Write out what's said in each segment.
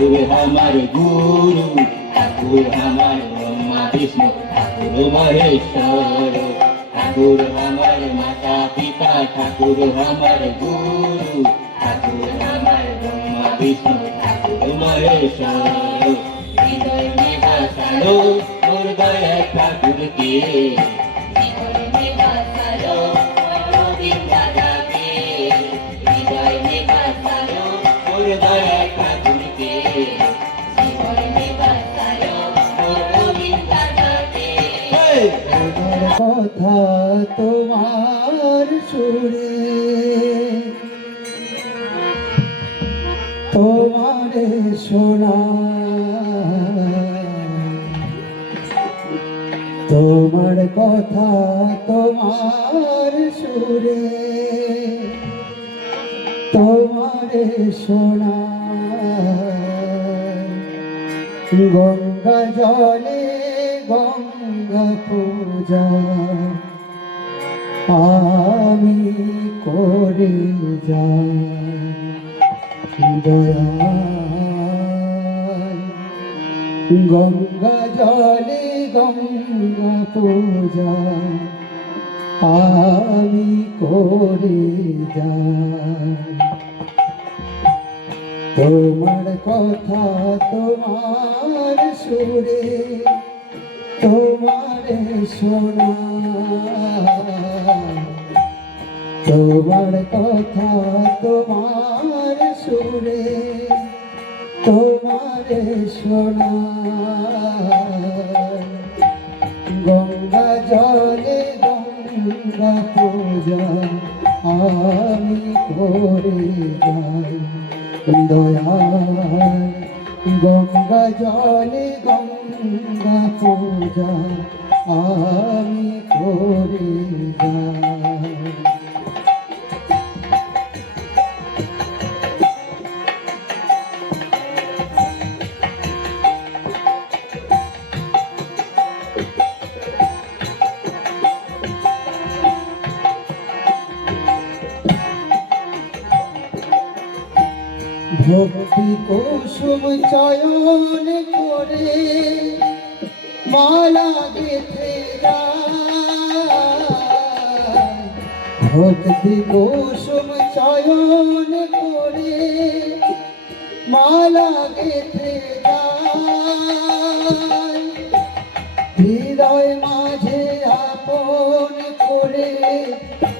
ঠাকুর আমার গুরু, ঠাকুর আমার ব্রহ্মা বিষ্ণু, ঠাকুর মহেশ্বর, ঠাকুর আমার মাতা পিতা, ঠাকুর আমার গুরু, ঠাকুর আমার ব্রহ্মা বিষ্ণু, ঠাকুর মহেশ্বর। হৃদয় নিবাসালো মোর দয়া ঠাকুরকে, হৃদয় নিবাসালো গোবিন্দ দাকে, হৃদয় নিবাসালো মোর দয়া ঠাকুরকে, হৃদয় নিবাসালো মোর গোবিন্দ দাকে। কথা তোমার সুরে তোমারে শোনা, তোমার কথা তোমার সুরে তোমারে শোনা। গঙ্গা জলে গঙ্গা পূজা আমি করে যাই, দয়াল গঙ্গা জলে গঙ্গা পূজা আমি করে যাই। তোমার কথা তোমার সুরে তোমারে শোনা, তোমার কথা তোমার সুরে তোমারে শোনা। গঙ্গা জলে গঙ্গা পূজা আমি করে যাই, দয়াল গঙ্গা জলে গঙ্গা পূজা আমি করে যাই। ভক্তি কুসুম চয়ন করে মালা গেথে যায়, ভক্তি কুসুম চয়ন করে মালা গেথে যায়। হৃদয় মাঝে আপন করে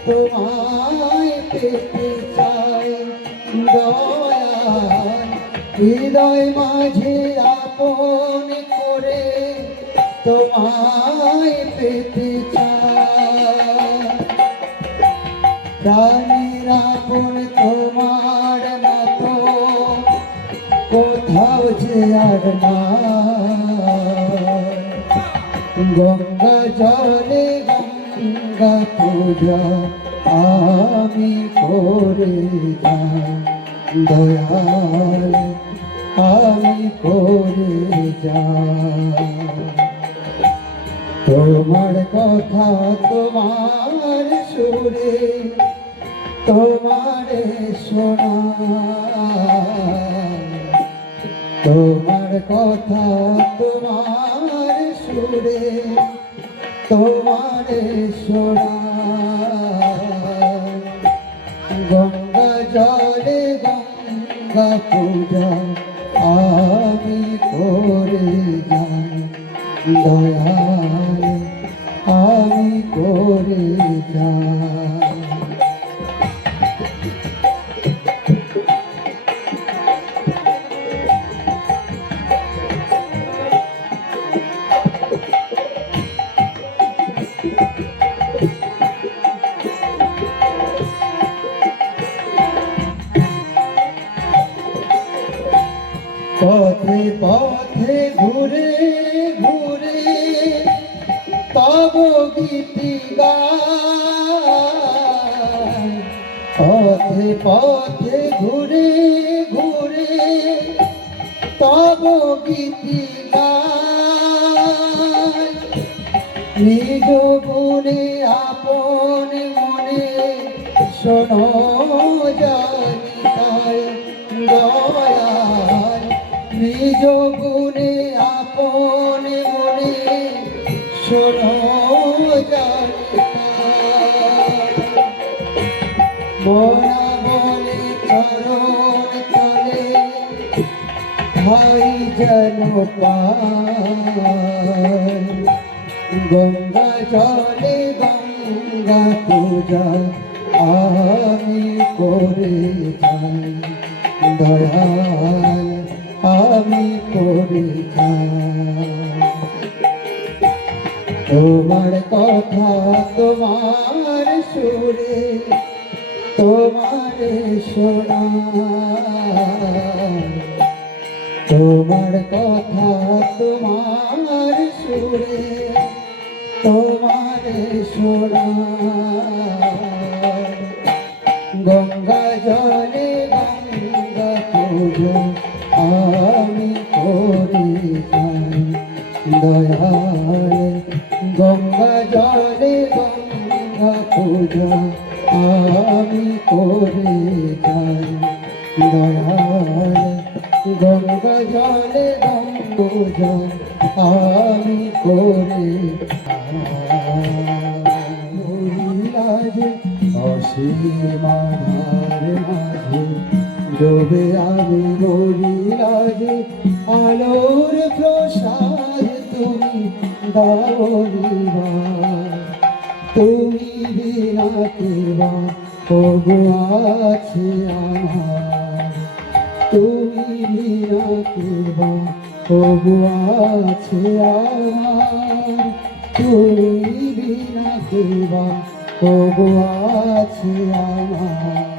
তোমায় পেতে চাই, দয়াল হৃদয় মাঝে আপন করে তোমায় পেতে চাই। প্রাণীর আপন তোমার মতো কোথাও যে আর নাই। গঙ্গা জলে গঙ্গা পূজা আমি করে যাই, দয়াল আমি করে যাই। তোমার কথা তোমার সুরে তোমারে শোনা, তোমার কথা তোমার সুরে তোমারে শোনা। গঙ্গা জলে গঙ্গা পূজা আমি করে যাই, দয়াল আমি করে যাই। পথে পথে ঘুরে ঘুরে তব গীতি গায়, পথে পথে ঘুরে ঘুরে তব গীতি গায়। নিজ গুণে আপন মনে শোনো জানি তাই, দয়াল নিজ গুণে আপন মনে শোনো মনা বলে চরণ তলে ভাই যেন পায় গঙ্গা জলে গঙ্গা পূজা আমি করে যাই দয়াল আমি করে যাই তোমার কথা তোমার সুরে তোমার শোনা তোমার কথা তোমার সুরে তোমার শোনা গঙ্গা জলে গঙ্গা পুজো আমি করে যাই দয়াল গঙ্গা জলে গঙ্গা পুজো আমি করে যাই দয়াল গঙ্গা জলে গঙ্গা পুজো আমি করে অসীম আধার মাঝে ডোবে আমি গরিলাজ আলোর প্রসাদ তুমি দাওলিবা তুমি বিনা কেবা ওগো আছে আমার তুমি বিনা কেবা ওগো আছে আমার তুমি বিনা কেবা ওগো আছে আমার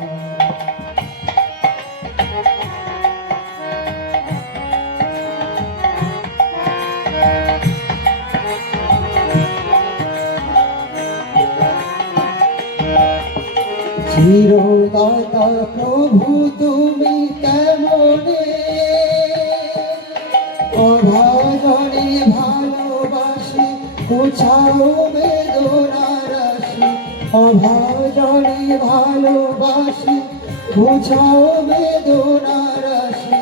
চিরদাতা প্রভু তুমি কেমনে অভাজনে ভালোবাসি কোথাও বেদনা রাশি অভাজনে ভালোবাসি কোথাও বেদনা রাশি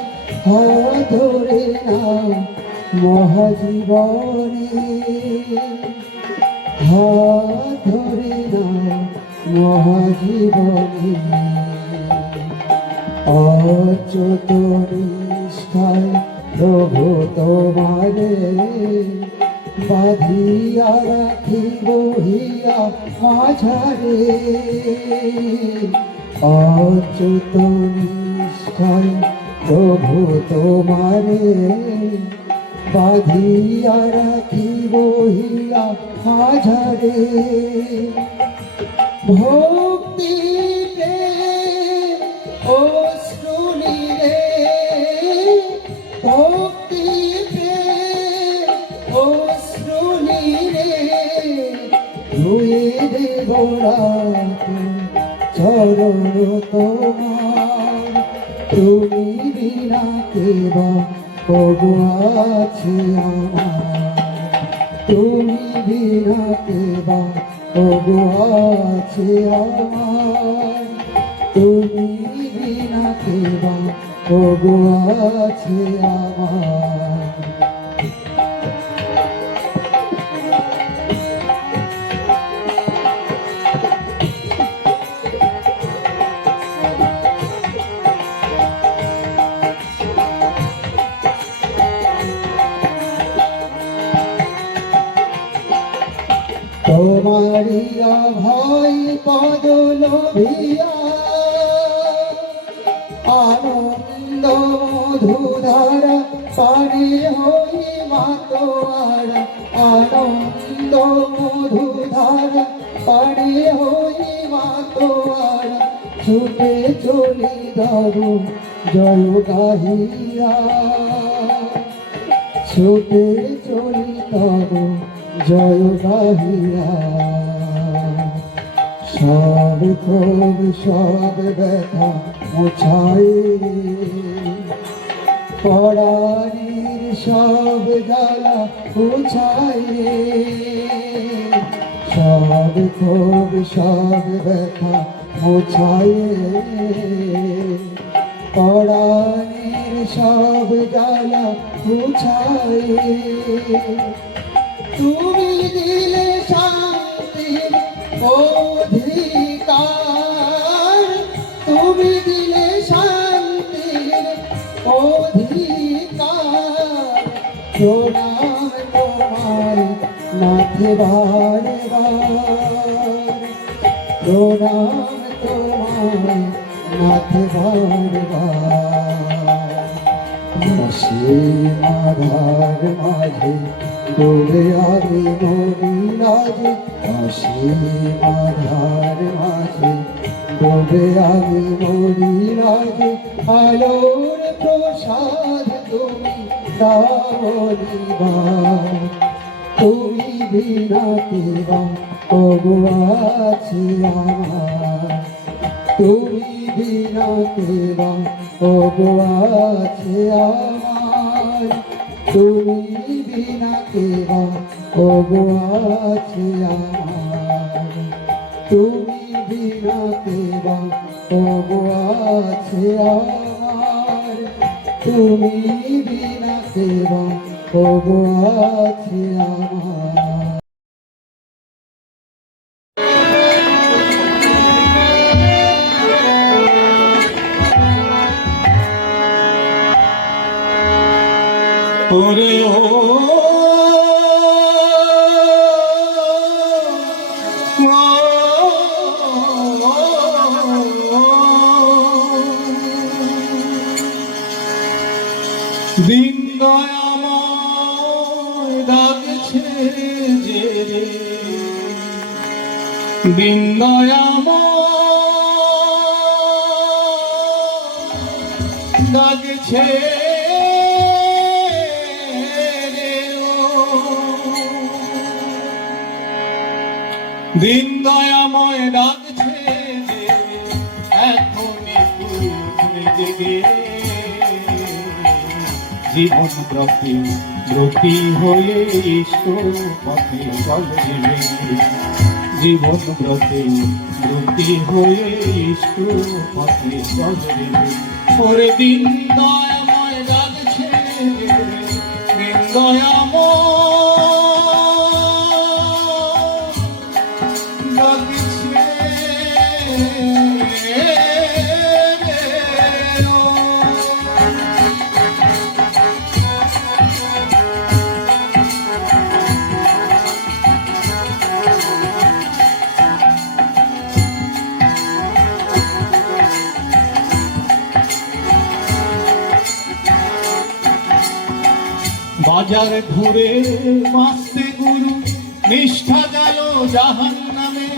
হাত ধরে নাও মহাজীবনে হাত ধরে নাও মহাজীবনে অচ্যুত নিষ্ঠায় প্রভু তোমারে বাঁধিয়া রাখিব হিয়া মাঝারে অচ্যুত নিষ্ঠায় প্রভু তোমারে বাঁধিয়া রাখিব হিয়া মাঝারে ভক্তি ও শ্রুণীরে ভক্তি ও শ্রুণীরে ধুয়ে দেব চরণ তোমার তুমি বিনা কেবা ওগো আছে আমার তুমি বিনা কেবা ওগো আছে আমার তুমি বিনা কেবা ওগো আছে আমার তোমারি অভয় পদ লোভিয়া আনন্দ মধুধারা পানে হই মাতোয়ারা আনন্দ মধুধারা পানে হই মাতোয়ারা ছুটে চলি দব জয় গাহিয়া ছুটে চলি তব জয় গাহিয়া সব ক্ষোভ সব ব্যথা মোছাই পরাণীর সব জ্বালা মুছাই সব ক্ষোভ সব ব্যথা মোছাই পরাণীর সব সব জ্বালা মুছাই তুমি দিলে শান্তির অধিকার তুমি দিলে শান্তির অধিকার প্রণাম তোমায় নাথে বারে বার প্রণাম তোমায় নাথে বারে বার আধার মাঝে ডোবে আমি নদীরাজ আধার মাঝে ডোবে আমি নদীরাজ আলোর প্রসাদ তুমি দাওনিবার তুমি বিনা কেবা তবু আছি আমার তুমি বিনা কেবা তবু আছে আমার তুমি বিনা কেবা তবু আছে আমার তুমি বিনা কেবা তবু আছে আমার তুমি বিনা কেবা তবু আছে আমার ওরে ও দিন দয়াময় ডাকছে যে রে দিন দয়াময় ডাকছে দিন দয়াময় ডাকছে যে এখনই তুই জেগে জীবন ব্রতী ব্রতী হয়ে ইষ্ট পথে চলে জীবন ব্রতী ব্রতী হয়ে ইষ্ট পথে চলে ওরে দিন দয়াময় ডাকছে দিন দয়াময় বাজার ঘুরে মাসে গুরু নিষ্ঠা গেল জাহান নামে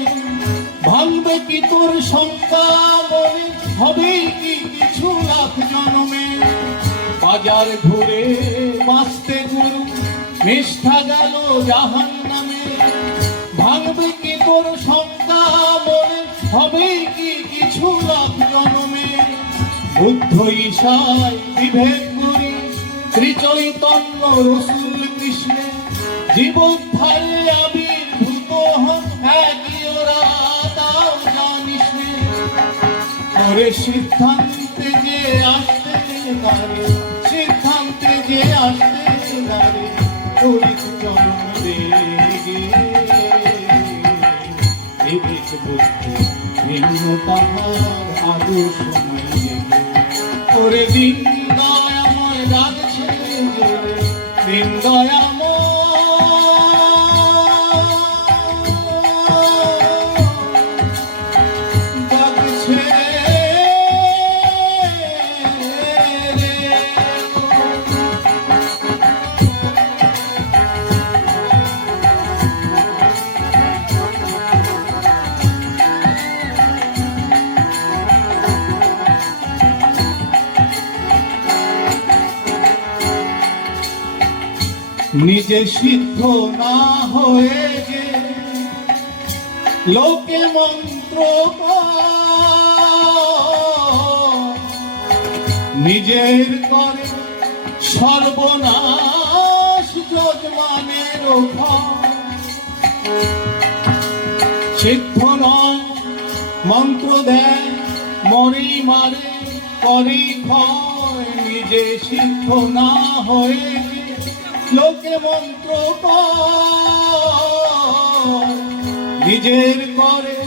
ভাঙবে কি তোর সংজ্ঞা মনে হবে কি কিছু লাখ জন্মে বাজার ঘুরে মাসে গুরু নিষ্ঠা গেল জাহান নামে ভাঙবে কি তোর সংজ্ঞা মনে হবে কি কিছু লাখ জন্মে বুদ্ধ ঈশায় বিভেদ করি শ্রী চৈতন্য রসুল কৃষ্ণ জীবোদ্ধারে আবির্ভূত হন একই ওরা তাও জানিস ওরে সিদ্ধান্তে যে আসতে পারে সিদ্ধান্তে যে আসতে পারে তরিত জন্ম দেগে বিবেক বুদ্ধি ভিন্ন তাহার আদৌ সময় দেবে ওরে দিন দয়াময় ডাকছে দিন দয়াময় ডাকছে নিজে সিদ্ধ না হয়ে যে লোকে মন্ত্র নিজের করে সর্বনাশ যজমানের সিদ্ধ নয় মন্ত্র দেয় মরি মারে করি ক্ষয় নিজ নিজে সিদ্ধ না হয়ে লোকে মন্ত্র পায়, নিজের করে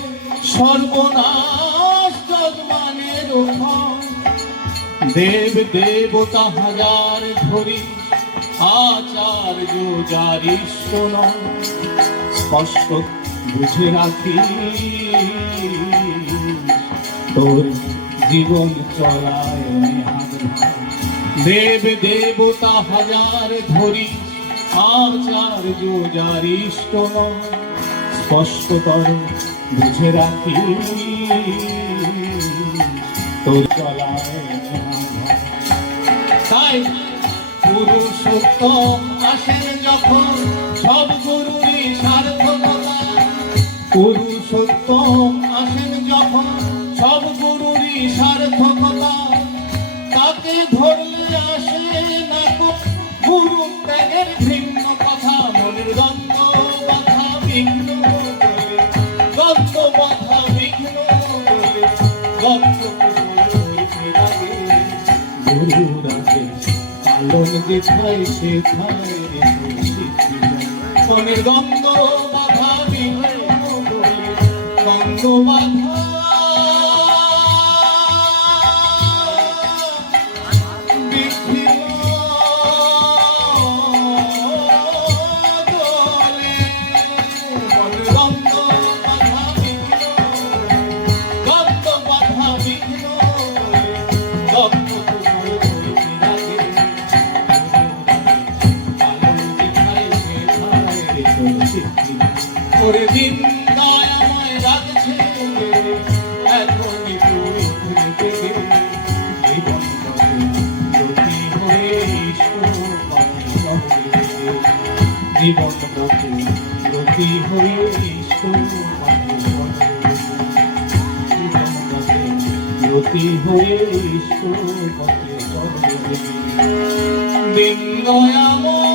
সর্বনাশ যজমানের ভয়। দেব দেবতা হাজার ধরি আচার্য যার ইষ্ট নয়, স্পষ্ট বুঝে রাখি তোর জীবন চলায় নেহাত ভাই। দেব দেবতা হাজার ধরি আচার্য যার ইষ্ট নয়, স্পষ্টতর বুঝে রাখি তোর চলায় নেহাত ভাই। তাই পুরুষোত্তম আসেন যখন সব গুরুরই সার্থকতা, পুরুষোত্তম আসেন যখন সব গুরুরই সার্থকতা, তাকে ধরলে আসে না গুরু ত্যাগের ভিন্ন কথা। মনের দ্বন্দ্ব বাধা বিঘ্ন করে, দ্বন্দ্ব বাধা বিঘ্ন করে, দ্বন্দ্ব গুরু রাখে আলোন যেথায় সেথায় মনের দ্বন্দ্ব বাধা বিঘ্ন করে, দ্বন্দ্ব বাধা ওরে দিন দয়াময় রাখছে এখনই পুরীতে জীবন গতি হয়ে জীবন গতি হয়ে গতি হয়ে দিন দয়াময়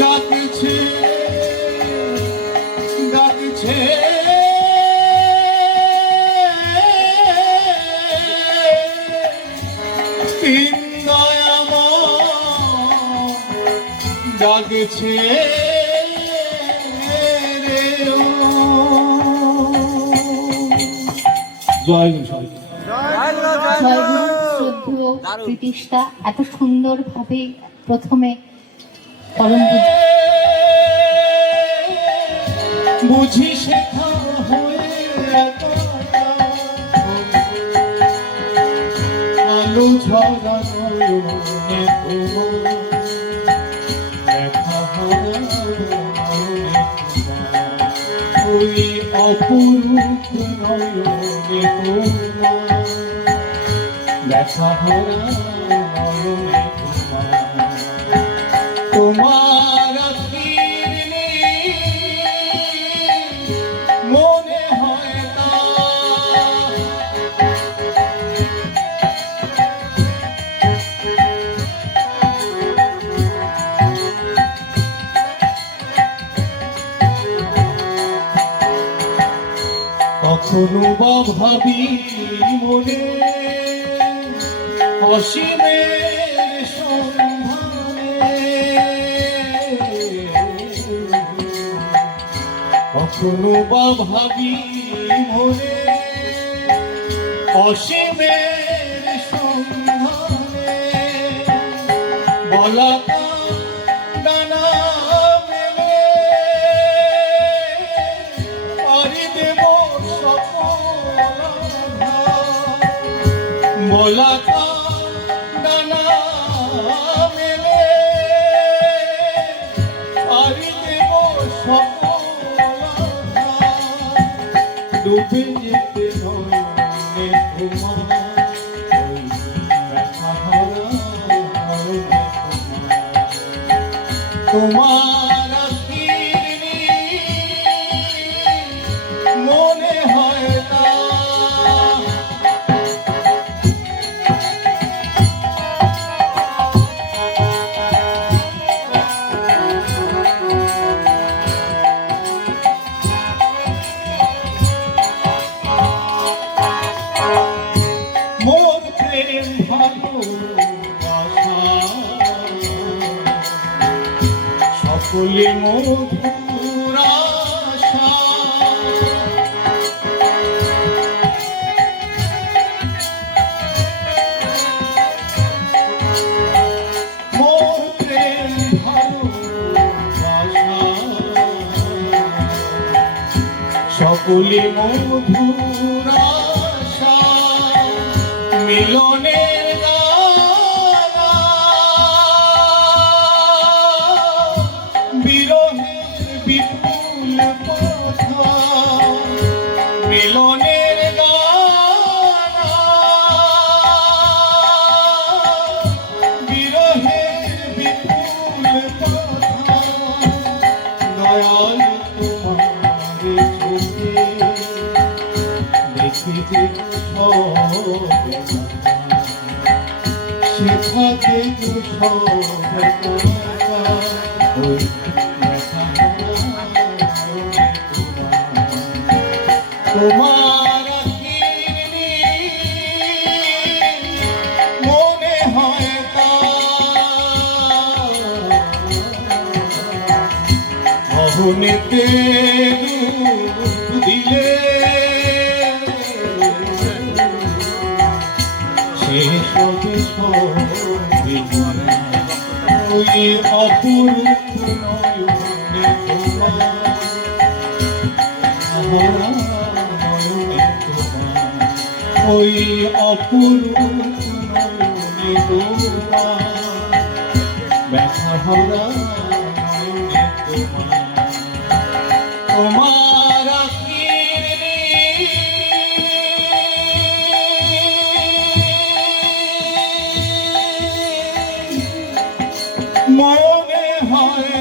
ডাকছে ডাকছে দিন দয়াময় ডাকছে রে ও। জয় গুরু জয় জয়গুরু শ্রদ্ধেয় প্রীতিষ্ঠা এত সুন্দরভাবে প্রথমে পরম বুঝি শেখা হয়ে আলো ঝরা নয়নে তোমার দেখা ওই অপরূপ নয়নে তোমার দেখা হরা নয়নে তোমার মনে হয় না কখনো বা ভাবি মনে অসীমের সন্ধানে, কখনো বা ভাবি মনে অসীমের সন্ধানে, বলা ডানা মেলে পারি দেব সফলতা, বলা ডানা মেলে পারি দেব সফলতা, ডুবে যেতে নয়নে তোমার ওই দেখা হরা নয়নে তোমার আখিরি মনে হয় না। সকলে মধুর আশা মোর প্রেম ভালোবাসা সকলে মধুর আশা মিলনের গানা বিরহের বিপুল কথা মিলনের গানা বিরহের বিপুল কথা দয়াল তোমার চোখে দেখেছি সবে শেখাতে সবে ওই তোমার মনে হয় অহনেতে দিলে শেষ হবে ওই অপূর্ব নয়নে ওই অপূর্ব নয়নে ব্যথা ভরা নয়নে তোমার মনে হয়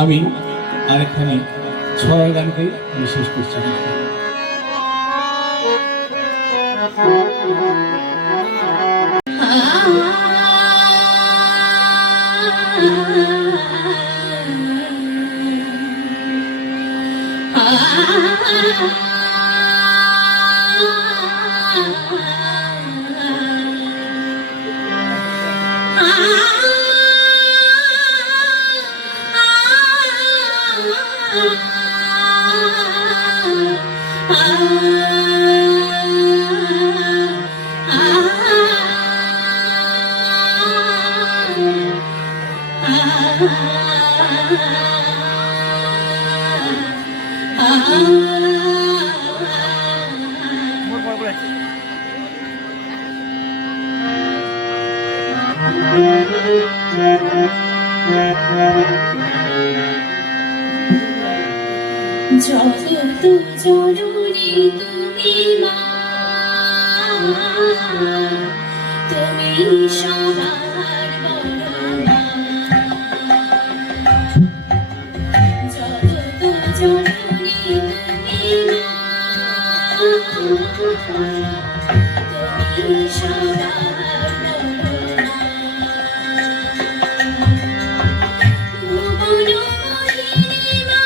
আমি আরেকখানি ছড়া গানকে বিশেষ করছি জগত জননী তুমি মা, তুমি সবার বড় মা। জগত জননী তুমি মা, তুমি সবার বড় মা। ভুবন মোহিনী মা,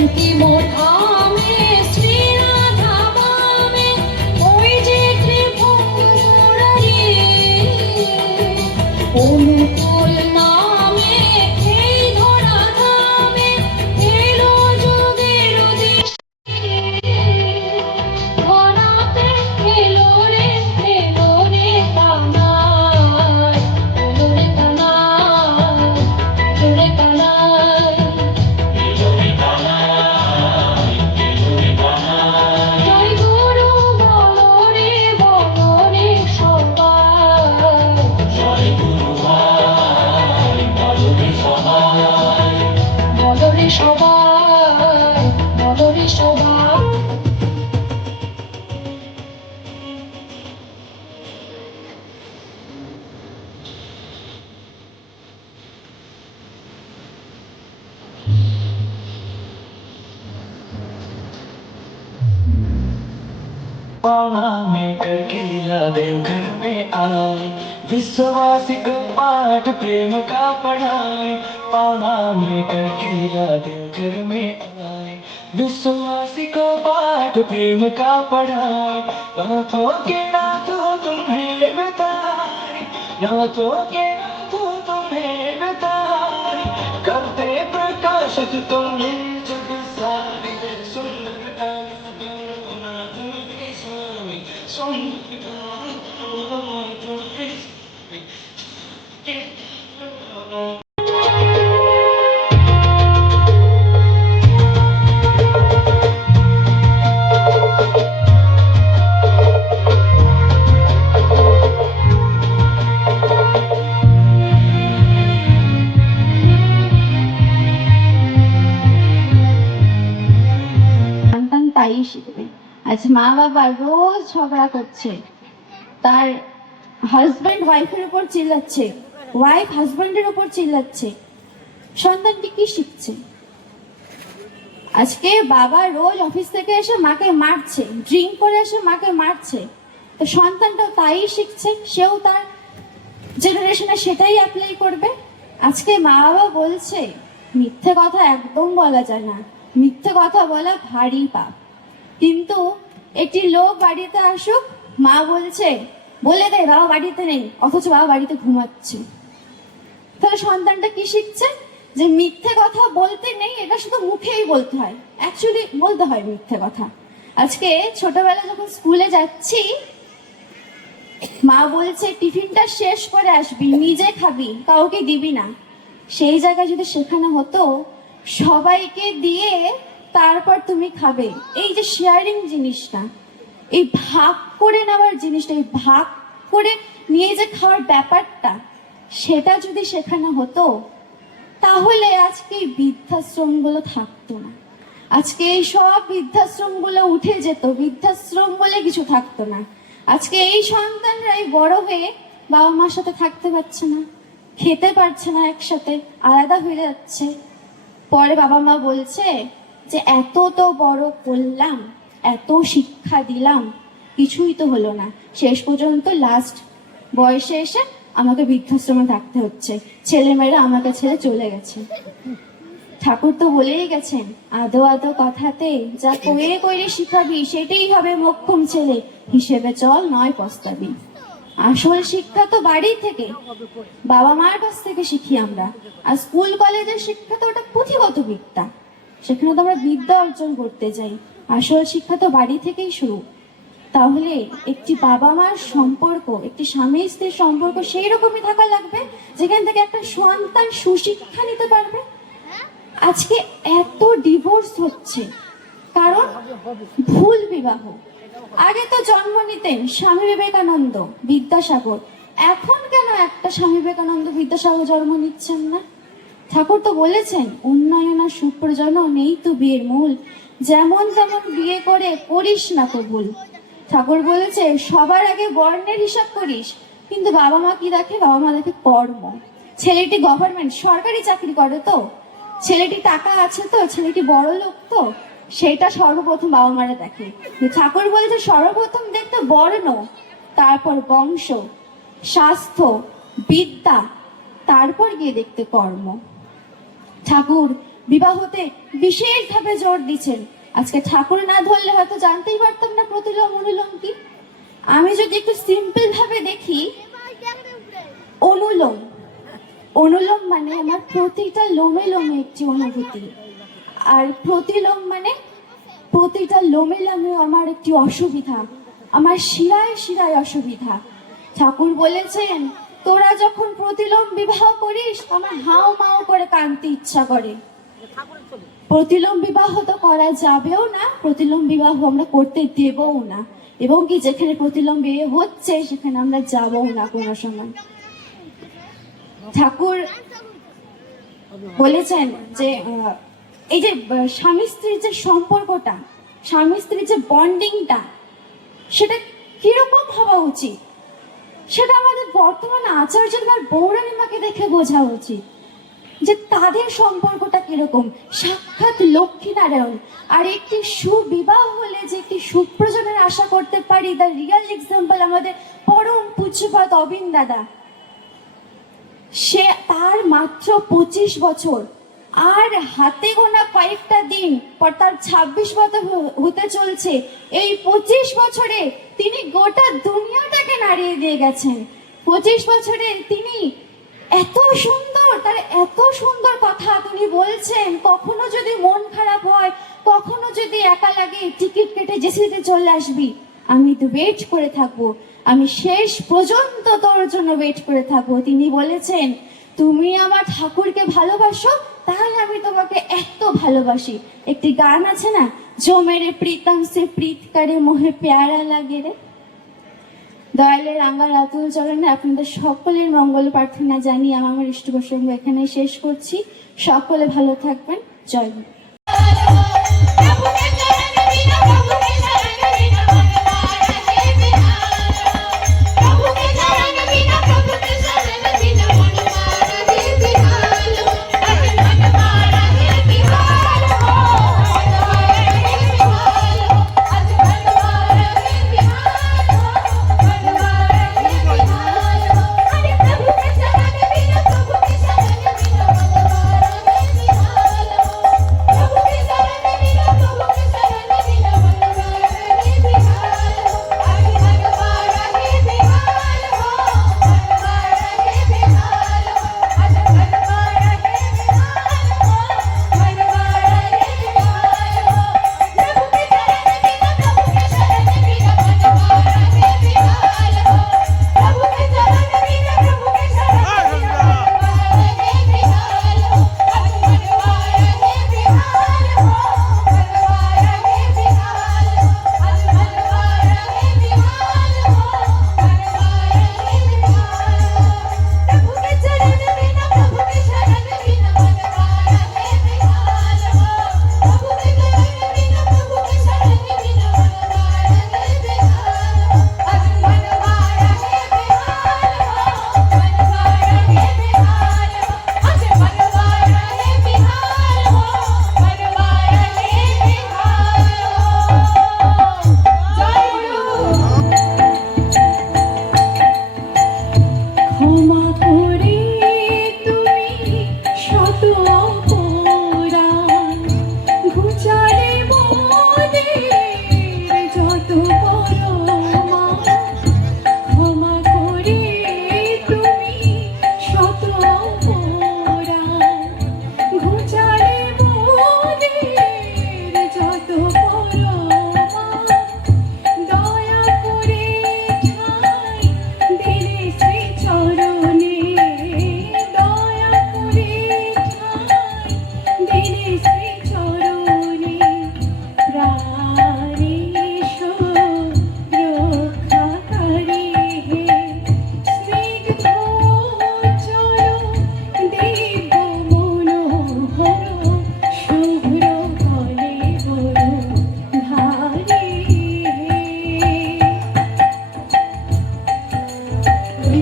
অন্তিম ধামে শ্রীরাধা বামে ওই যে ত্রিপুরারি অনুকূল নামে এই ধরা ধামে এলো যুগের দিশে ধরাতে এলো রে কানাই এলো রে কানাই জয় গুরু বলো রে সবাই বলো রে সবাই पाना में करके लीला देव घर में आए विश्वासी को पाठ प्रेम का पढ़ाए पाना में करके लीला देव घर में आए विश्वासी को पाठ प्रेम का पढ़ाए नाथों के नाथों तुम्हें बताए नाथों के नाथों तुम्हें बताए करते प्रकाशित तुम्हें जग सारी सुंदरता সন্তান তাই শিখবে। আজ মা বাবা রোজ ঝগড়া করছে, তার হাজবেন্ড ওয়াইফের উপর চিল্লাচ্ছে, ওয়াইফ হাজবেন্ডের উপর চিল্লাচ্ছে, সন্তানটি কি শিখছে? আজকে বাবা রোজ অফিস থেকে এসে মাকে মারছে, ড্রিঙ্ক করে এসে মাকে মারছে, তো সন্তানটাও তাই শিখছে, সেও তার জেনারেশনে সেটাই অ্যাপ্লাই করবে। আজকে মা বাবা বলছে মিথ্যে কথা একদম বলা যায় না, মিথ্যে কথা বলা ভারী পাপ, কিন্তু একটি লোক বাড়িতে আসুক, মা বলছে বলে দেয় বাবা বাড়িতে নেই, অথচ বাবা বাড়িতে ঘুমাচ্ছে। তাহলে সন্তানটা কি শিখছে? যে মিথ্যে কথা বলতে নেই, এটা শুধু মুখেই বলতে হয়, অ্যাকচুয়ালি বলতে হয় মিথ্যে কথা। আজকে ছোটবেলা যখন স্কুলে যাচ্ছি, মা বলছে টিফিনটা শেষ করে আসবি, নিজে খাবি, কাউকে দিবি না। সেই জায়গায় যদি শেখানো হতো সবাইকে দিয়ে তারপর তুমি খাবে, এই যে শেয়ারিং জিনিসটা, এই ভাগ করে নেওয়ার জিনিসটা, এই ভাগ করে নিয়ে যে খাওয়ার ব্যাপারটা, সেটা যদি শেখানো হতো তাহলে আজকে এই বৃদ্ধাশ্রমগুলো থাকতো না। আজকে এই সব বৃদ্ধাশ্রমগুলো উঠে যেত, বৃদ্ধাশ্রম বলে কিছু থাকতো না। আজকে এই সন্তানরাই বড় হয়ে বাবা মার সাথে থাকতে পারছে না, খেতে পারছে না, একসাথে আলাদা হয়ে যাচ্ছে। পরে বাবা মা বলছে যে এত তো বড় করলাম, এত শিক্ষা দিলাম, কিছুই তো হলো না, শেষ পর্যন্ত লাস্ট বয়সে এসে আমাকে বৃদ্ধাশ্রমে থাকতে হচ্ছে, ছেলেমেয়েরা আমাকে ছেড়ে চলে গেছে। ঠাকুর তো বলেই গেছেন, আদো আদো কথাতে যা কয়ে কইরে শিখাবি সেটাই হবে মোক্ষম ছেলে, হিসেবে চল নয় পস্তাবি। আসল শিক্ষা তো বাড়ি থেকে, বাবা মার কাছ থেকে শিখি আমরা। আর স্কুল কলেজের শিক্ষা তো ওটা পুঁথিগত বিদ্যা, সেখানে তো আমরা বিদ্যা অর্জন করতে যাই। আসল শিক্ষা তো বাড়ি থেকেই শুরু। তাহলে একটি বাবা মার সম্পর্ক, একটি স্বামী স্ত্রীর সম্পর্ক সেই রকমই থাকা লাগবে যেখান থেকে একটা সন্তান সুশিক্ষা নিতে পারবে। আজকে এত ডিভোর্স হচ্ছে কারণ ভুল বিবাহ। আগে তো জন্ম নিতেন স্বামী বিবেকানন্দ, বিদ্যাসাগর, এখন কেন একটা স্বামী বিবেকানন্দ বিদ্যাসাগর জন্ম নিচ্ছেন না? ঠাকুর তো বলেছেন উন্নয়ন আর সুপ্রজনন এই তো বিয়ের মূল, যেমন তেমন বিয়ে করে করিস না তো ভুল। ঠাকুর বলেছে সবার আগে বর্ণের হিসাব করিস, কিন্তু বাবা মা কি দেখে? বাবা মা দেখে কর্ম। ছেলেটি গভর্নমেন্ট সরকারি চাকরি করে তো, ছেলেটি টাকা আছে তো, ছেলেটি বড় লোক তো, সেটা সর্বপ্রথম বাবা মারা দেখে। ঠাকুর বলেছে সর্বপ্রথম দেখতে বর্ণ, তারপর বংশ, স্বাস্থ্য, বিদ্যা, তারপর গিয়ে দেখতে কর্ম। ঠাকুর বিবাহতে বিশেষভাবে জোর দিচ্ছেন। আজকে ঠাকুর না ধরলে হয়তো জানতেই পারতাম না প্রতিলোম অনুলোম কি। আমি যদি একটু সিম্পল ভাবে দেখি, অনুলোম অনুলোম মানে আমার প্রতিটা লোমে লোমে একটি অনুভূতি, আর প্রতিলোম মানে প্রতিটা লোমে লোমে আমার একটি অসুবিধা, আমার শিরায় শিরায় অসুবিধা। ঠাকুর বলেছেন, তোরা যখন প্রতিলোম বিবাহ করিস আমার হাও মাও করে কাঁদতে ইচ্ছা করে। প্রতিলোম বিবাহ তো করা যাবেও না, প্রতিলোম বিবাহ আমরা করতে দেবও না, এবং কি যেখানে প্রতিলোম বিয়ে হচ্ছে সেখানে আমরা যাবও না কোনো সময়। ঠাকুর বলেছেন যে এই যে স্বামী স্ত্রীর যে সম্পর্কটা, স্বামী স্ত্রীর যে বন্ডিংটা, সেটা কিরকম হওয়া উচিত সেটা আমাদের বর্তমান আচার্যের বা বৌরানীমাকে দেখে বোঝা উচিত যে তাদের সম্পর্কটা কিরকম। সাক্ষাৎ লক্ষ্মীনারায়ণ, আর একটি সুবিবাহ হলে যে একটি সুপ্রজনের আশা করতে পারি, দ্য রিয়েল এক্সাম্পল আমাদের পরম পূজ্যপাদ অবিন দাদা। সে তার মাত্র 25 বছর, আর হাতে গোনা কয়েকটা দিন পর তার 26 বছর হতে চলছে। এই 25 বছরে তিনি গোটা দুনিয়াটাকে নাড়িয়ে দিয়ে গেছেন। 25 বছরে তিনি এত সুন্দর, তার এত সুন্দর কথা তিনি বলছেন। কখনো যদি মন খারাপ হয়, কখনো যদি একা লাগে, টিকিট কেটে জেসিতে চলে আসবি, আমি তো ওয়েট করে থাকবো, আমি শেষ পর্যন্ত তোর জন্য ওয়েট করে থাকবো। তিনি বলেছেন, তুমি আমার ঠাকুরকে ভালোবাসো, তাহলে আমি তোমাকে এত ভালোবাসি। একটি গান আছে না, জো মেরে প্রীতম সে প্রীত করে মোহে প্যারা লাগে রে। দয়ালের রাঙ্গার অতুল চরণে আপনাদের সকলের মঙ্গল প্রার্থনা জানিয়ে আমার ইষ্ট প্রসঙ্গ এখানে শেষ করছি। সকলে ভালো থাকবেন। জয় গুরু।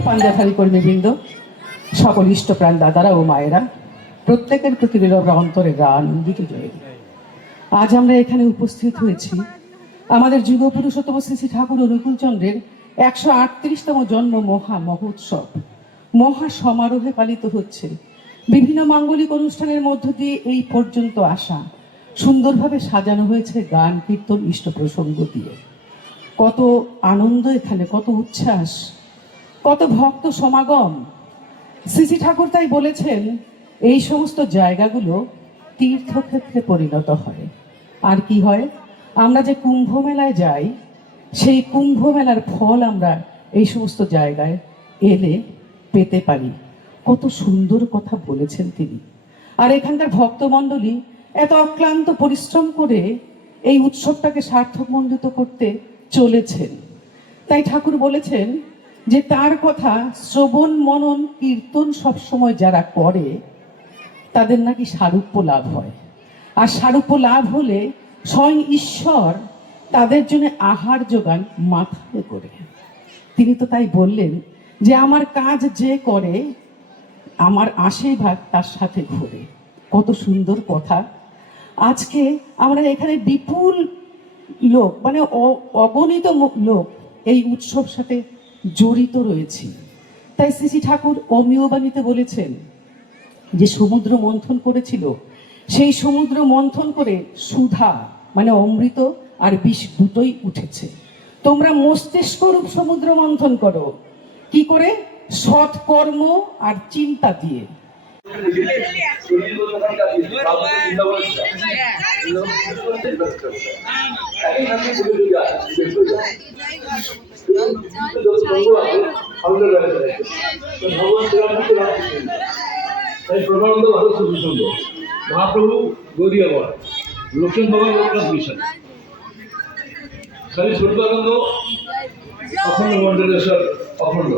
পাঞ্জাথারি কর্মীবৃন্দ, সকল ইষ্টপ্রাণ দাদারা ও মায়েরা, প্রত্যেকের প্রতি বিরব অন্তরে আনন্দিত জয়। আজ আমরা এখানে উপস্থিত হয়েছি আমাদের যুগ পুরুষোত্তম শ্রী শ্রী ঠাকুর অনুকূলচন্দ্রের 138তম জন্ম মহা মহোৎসব মহা সমারোহে পালিত হচ্ছে। বিভিন্ন মাঙ্গলিক অনুষ্ঠানের মধ্য দিয়ে এই পর্যন্ত আসা সুন্দরভাবে সাজানো হয়েছে গান কীর্তন ইষ্ট প্রসঙ্গ দিয়ে। কত আনন্দ এখানে, কত উচ্ছ্বাস, কত ভক্ত সমাগম। শ্রী ঠাকুর তাই বলেছেন এই সমস্ত জায়গাগুলো তীর্থক্ষেত্রে পরিণত হয়। আর কি হয়, আমরা যে কুম্ভ মেলায় যাই সেই কুম্ভ মেলার ফল আমরা এই সমস্ত জায়গায় এলে পেতে পারি। কত সুন্দর কথা বলেছেন তিনি। আর এখানকার ভক্তমণ্ডলী এত অক্লান্ত পরিশ্রম করে এই উৎসবটাকে সার্থকমণ্ডিত করতে চলেছেন। তাই ঠাকুর বলেছেন যে তার কথা শ্রবণ মনন কীর্তন সবসময় যারা করে তাদের নাকি সারূপ্য লাভ হয়। আর সারূপ্য লাভ হলে স্বয়ং ঈশ্বর তাদের জন্য আহার যোগান মাথায় করে। তিনি তো তাই বললেন যে আমার কাজ যে করে আমার আশীর্বাদ তার সাথে ঘোরে। কত সুন্দর কথা। আজকে আমরা এখানে বিপুল লোক, মানে অগণিত লোক এই উৎসব সাথে জড়িত রয়েছি। তাই শ্রী ঠাকুর অমীয় বাণীতে বলেছেন যে সমুদ্র মন্থন করেছিল, সেই সমুদ্র মন্থন করে সুধা মানে অমৃত আর বিষ দুটোই উঠেছে। তোমরা মস্তিষ্ক রূপ সমুদ্র মন্থন করো। কি করে? সৎকর্ম আর চিন্তা দিয়ে। মহাপ্রভু গৌরীয় বর লোকনাথ বাবা লোকনাথ মিশন খালি ছোটবানন্দ অখণ্ড মন্ডলেশ্বর অখণ্ড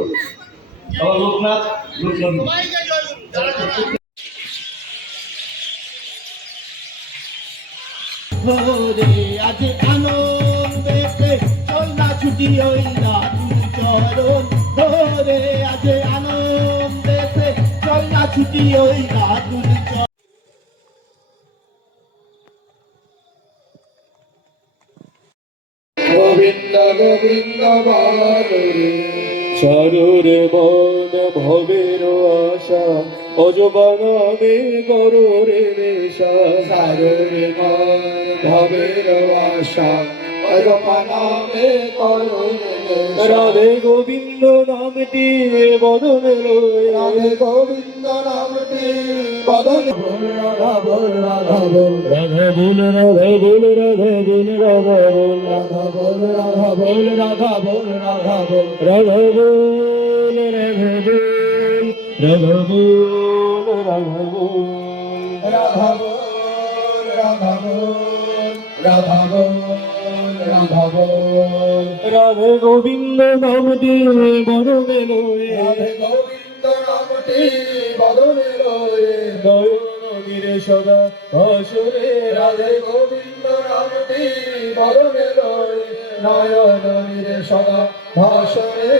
বাবা লোকনাথ লোকনাথ ধরে আজ আনন্দেতে চল না ছুটি ওই রাত চরণ ধরে আজ আনন্দেতে চল না ছুটি ওই রাত গোবিন্দ গোবিন্দ বারে চারুরে মন ভবের আশা অজবানামে গরুরে নেশা সারে মন ভবের আশা অজপানামে করুণে রাধে গোবিন্দ নামটি বদনে লয় রাধে গোবিন্দ নামটি বদনে বল রাধা বল রাধা বল রাধা বল রাধা বল রাধা বল রাধা বল রাধা বল রাধা বল রাধা বল রাধা রাধা বল বল রাধা বল রাধা বল রাধা বল রাধা বল রাধা বল রাধা বল রাধে গোবিন্দ নামটি বদনে লয় রাধে গোবিন্দ নামটি বদনে লয়ে নয়নের সদা আসরে রাধে গোবিন্দ নামটি বদনে লয়ে নয়নের সদা ভাসরে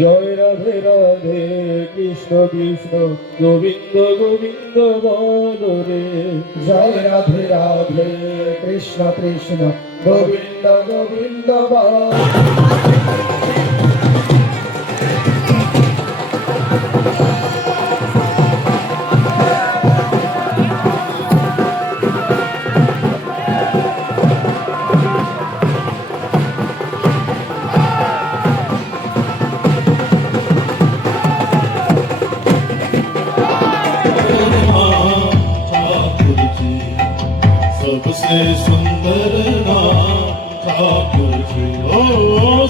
জয় রাধে রাধে কৃষ্ণ কৃষ্ণ গোবিন্দ গোবিন্দ বদরে জয় রাধে রাধে কৃষ্ণ কৃষ্ণ গোবিন্দ গোবিন্দ বল सबसे सुंदर नाम ठाकुर जी ओ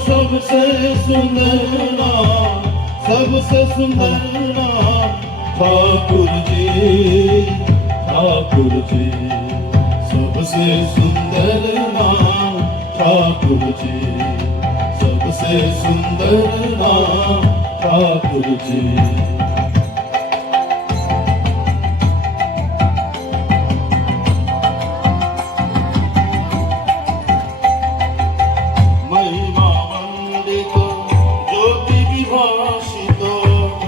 सबसे सुंदर नाम सबसे सुंदर नाम ठाकुर जी सबसे सुंदर नाम ठाकुर जी सबसे सुंदर नाम ठाकुर जी महिमा मंडित ज्योति विभाषित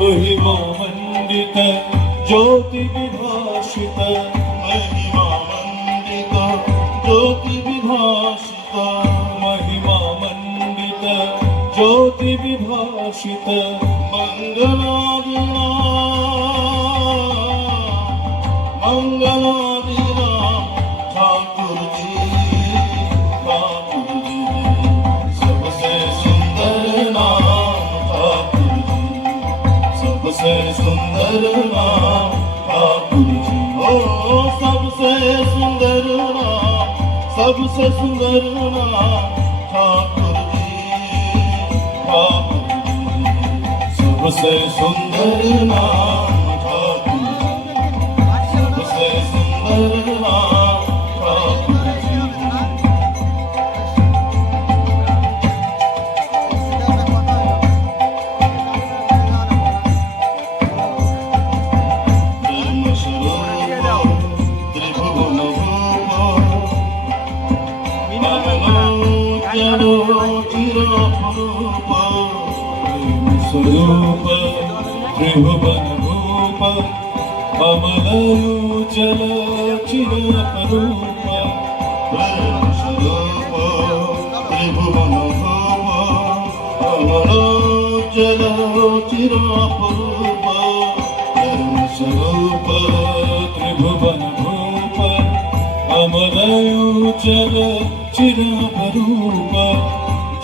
महिमा मंडित ज्योति विभाषित महिमा मंडित ज्योति विभाषित मंगलादिना नाम ठाकुर जी। ओ सबसे सुंदर नाम, सबसे सुंदर नाम ठाकुर जी, ठाकुर जी। सबसे सुंदर नाम ठाकुर जी, सबसे सुंदर नाम ठाकुर जी। प्रेम स्वरूप त्रिभुवन भूप, चिरापरूप। प्रेम स्वरूप त्रिभुवन भूप, कमलोचल चिरापरूप। प्रेम स्वरूप त्रिभुवन भूप, कमलोचल चिरापरूप। प्रेम स्वरूप त्रिभुवन भूप, अमरयुचल चिरापरूप।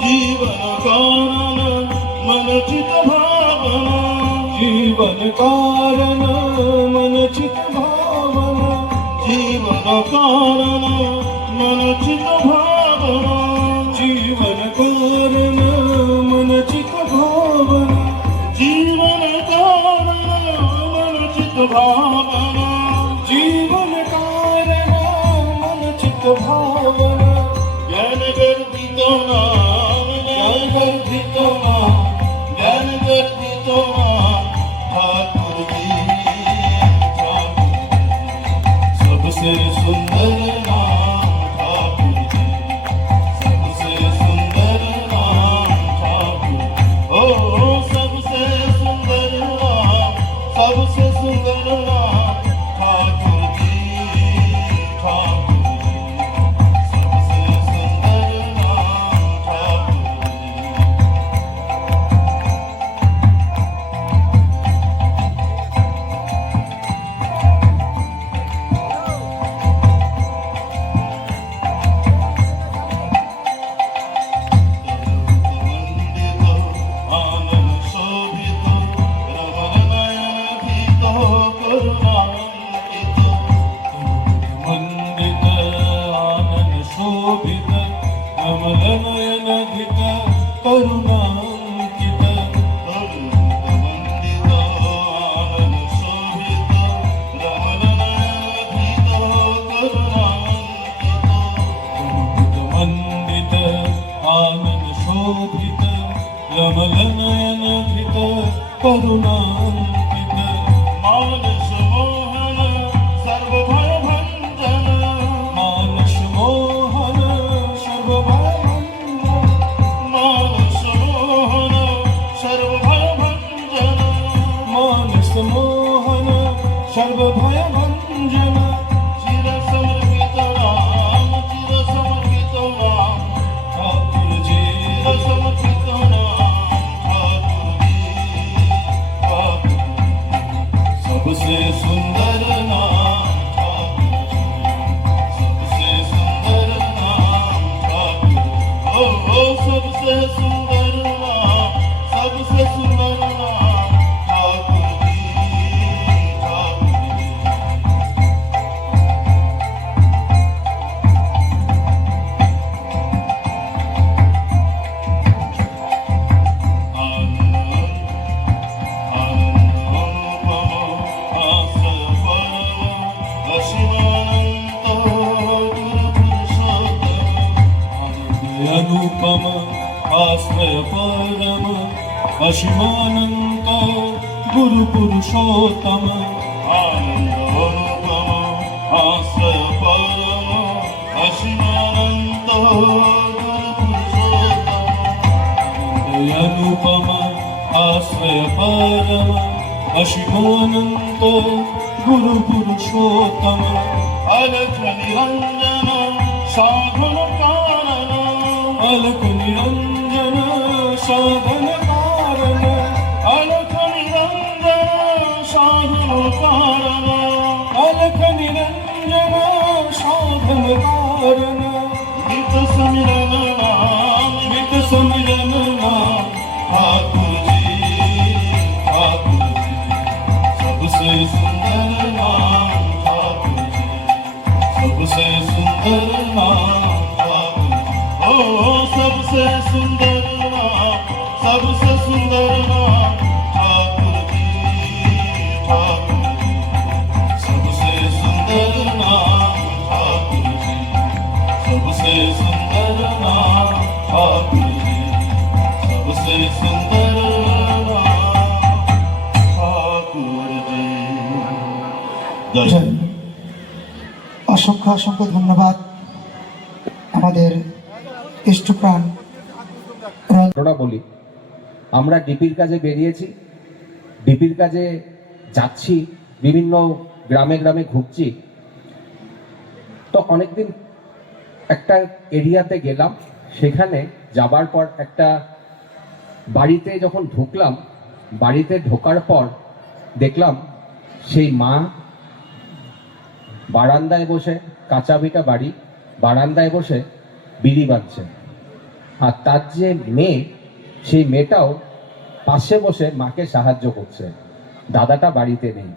जीवन कारण मन चित भावना, जीवन कारण मन चित भावना। जीवन कारण मन चित भावना, जीवन कारण मन चित भावना। जीवन कारण मन चित भावना, जीवन कारण मन चित भावना। ज्ञान गर्भित नाम, ज्ञान गर्भित नाम, ज्ञान गर्भित नाम ठाकुर जी, ठाकुर जी। सबसे सुंदर नाम ठाकुर जी, सबसे सुंदर नाम ठाकुर। ओ सबसे सुंदर नाम, सबसे सुंदर नाम ठाकुर जी, ठाकुर जी। सबसे सुंदर नाम ठाकुर जी। आनंद शोभित रमणनयनधित करुणान्वित। वन्दित आनंद शोभित रमणनयनधित करुणान्वित। वन्दित आनंद शोभित रमणनयनधित करुणान्वित। वन्दित आनंद शोभित रमणनयनधित करुणान्वित। मानस मोहन सर्वभय भञ्जन, मानस मोहन सर्वभय भञ्जन। मानस मोहन सर्वभय भञ्जन, मानस मोहन सर्वभय भञ्जन। चिर समर्पित नाम, चिर समर्पित नाम ठाकुर जी, चिर समर्पित नाम ठाकुर जी, ठाकुर जी। सबसे सुंदर नाम ठाकुर जी, सबसे सुंदर नाम ठाकुर। ओ सबसे सुंदर नाम, सबसे सुंदर नाम ठाकुर जी, ठाकुर जी। अनुपम आश्रय परम असीमानंद गुरु पुरुषोत्तम। आनंद अनुपम आश्रय परम असीमानंद गुरु पुरुषोत्तम। अनुपम आश्रय परम असीमानंद गुरु पुरुषोत्तम। अलख निरंजन साधन कारण, अलख निरंजन साधन कारण। अलख निरंजन साधन कारण, अलख निरंजन साधन कारण। नित समिरन नाम, नित समिरन नाम ठाकुर जी, ठाकुर जी। सबसे জয় জয় গুরু। অসংখ্য অসংখ্য ধন্যবাদ আমাদের ইষ্টপ্রাণ ঘটনা বলি। আমরা ডিপির কাজে বেরিয়েছি, ডিপির কাজে যাচ্ছি, বিভিন্ন গ্রামে গ্রামে ঘুরছি। তো অনেকদিন একটা এরিয়াতে গেলাম, সেখানে যাবার পর একটা বাড়িতে যখন ঢুকলাম, বাড়িতে ঢোকার পর দেখলাম সেই মা বারান্দায় বসে, কাঁচা ভিটা বাড়ি, বারান্দায় বসে বিড়ি বাঁধছে। আর তার যে মেয়ে, সেই মেয়েটাও পাশে বসে মাকে সাহায্য করছে। দাদাটা বাড়িতে নেই।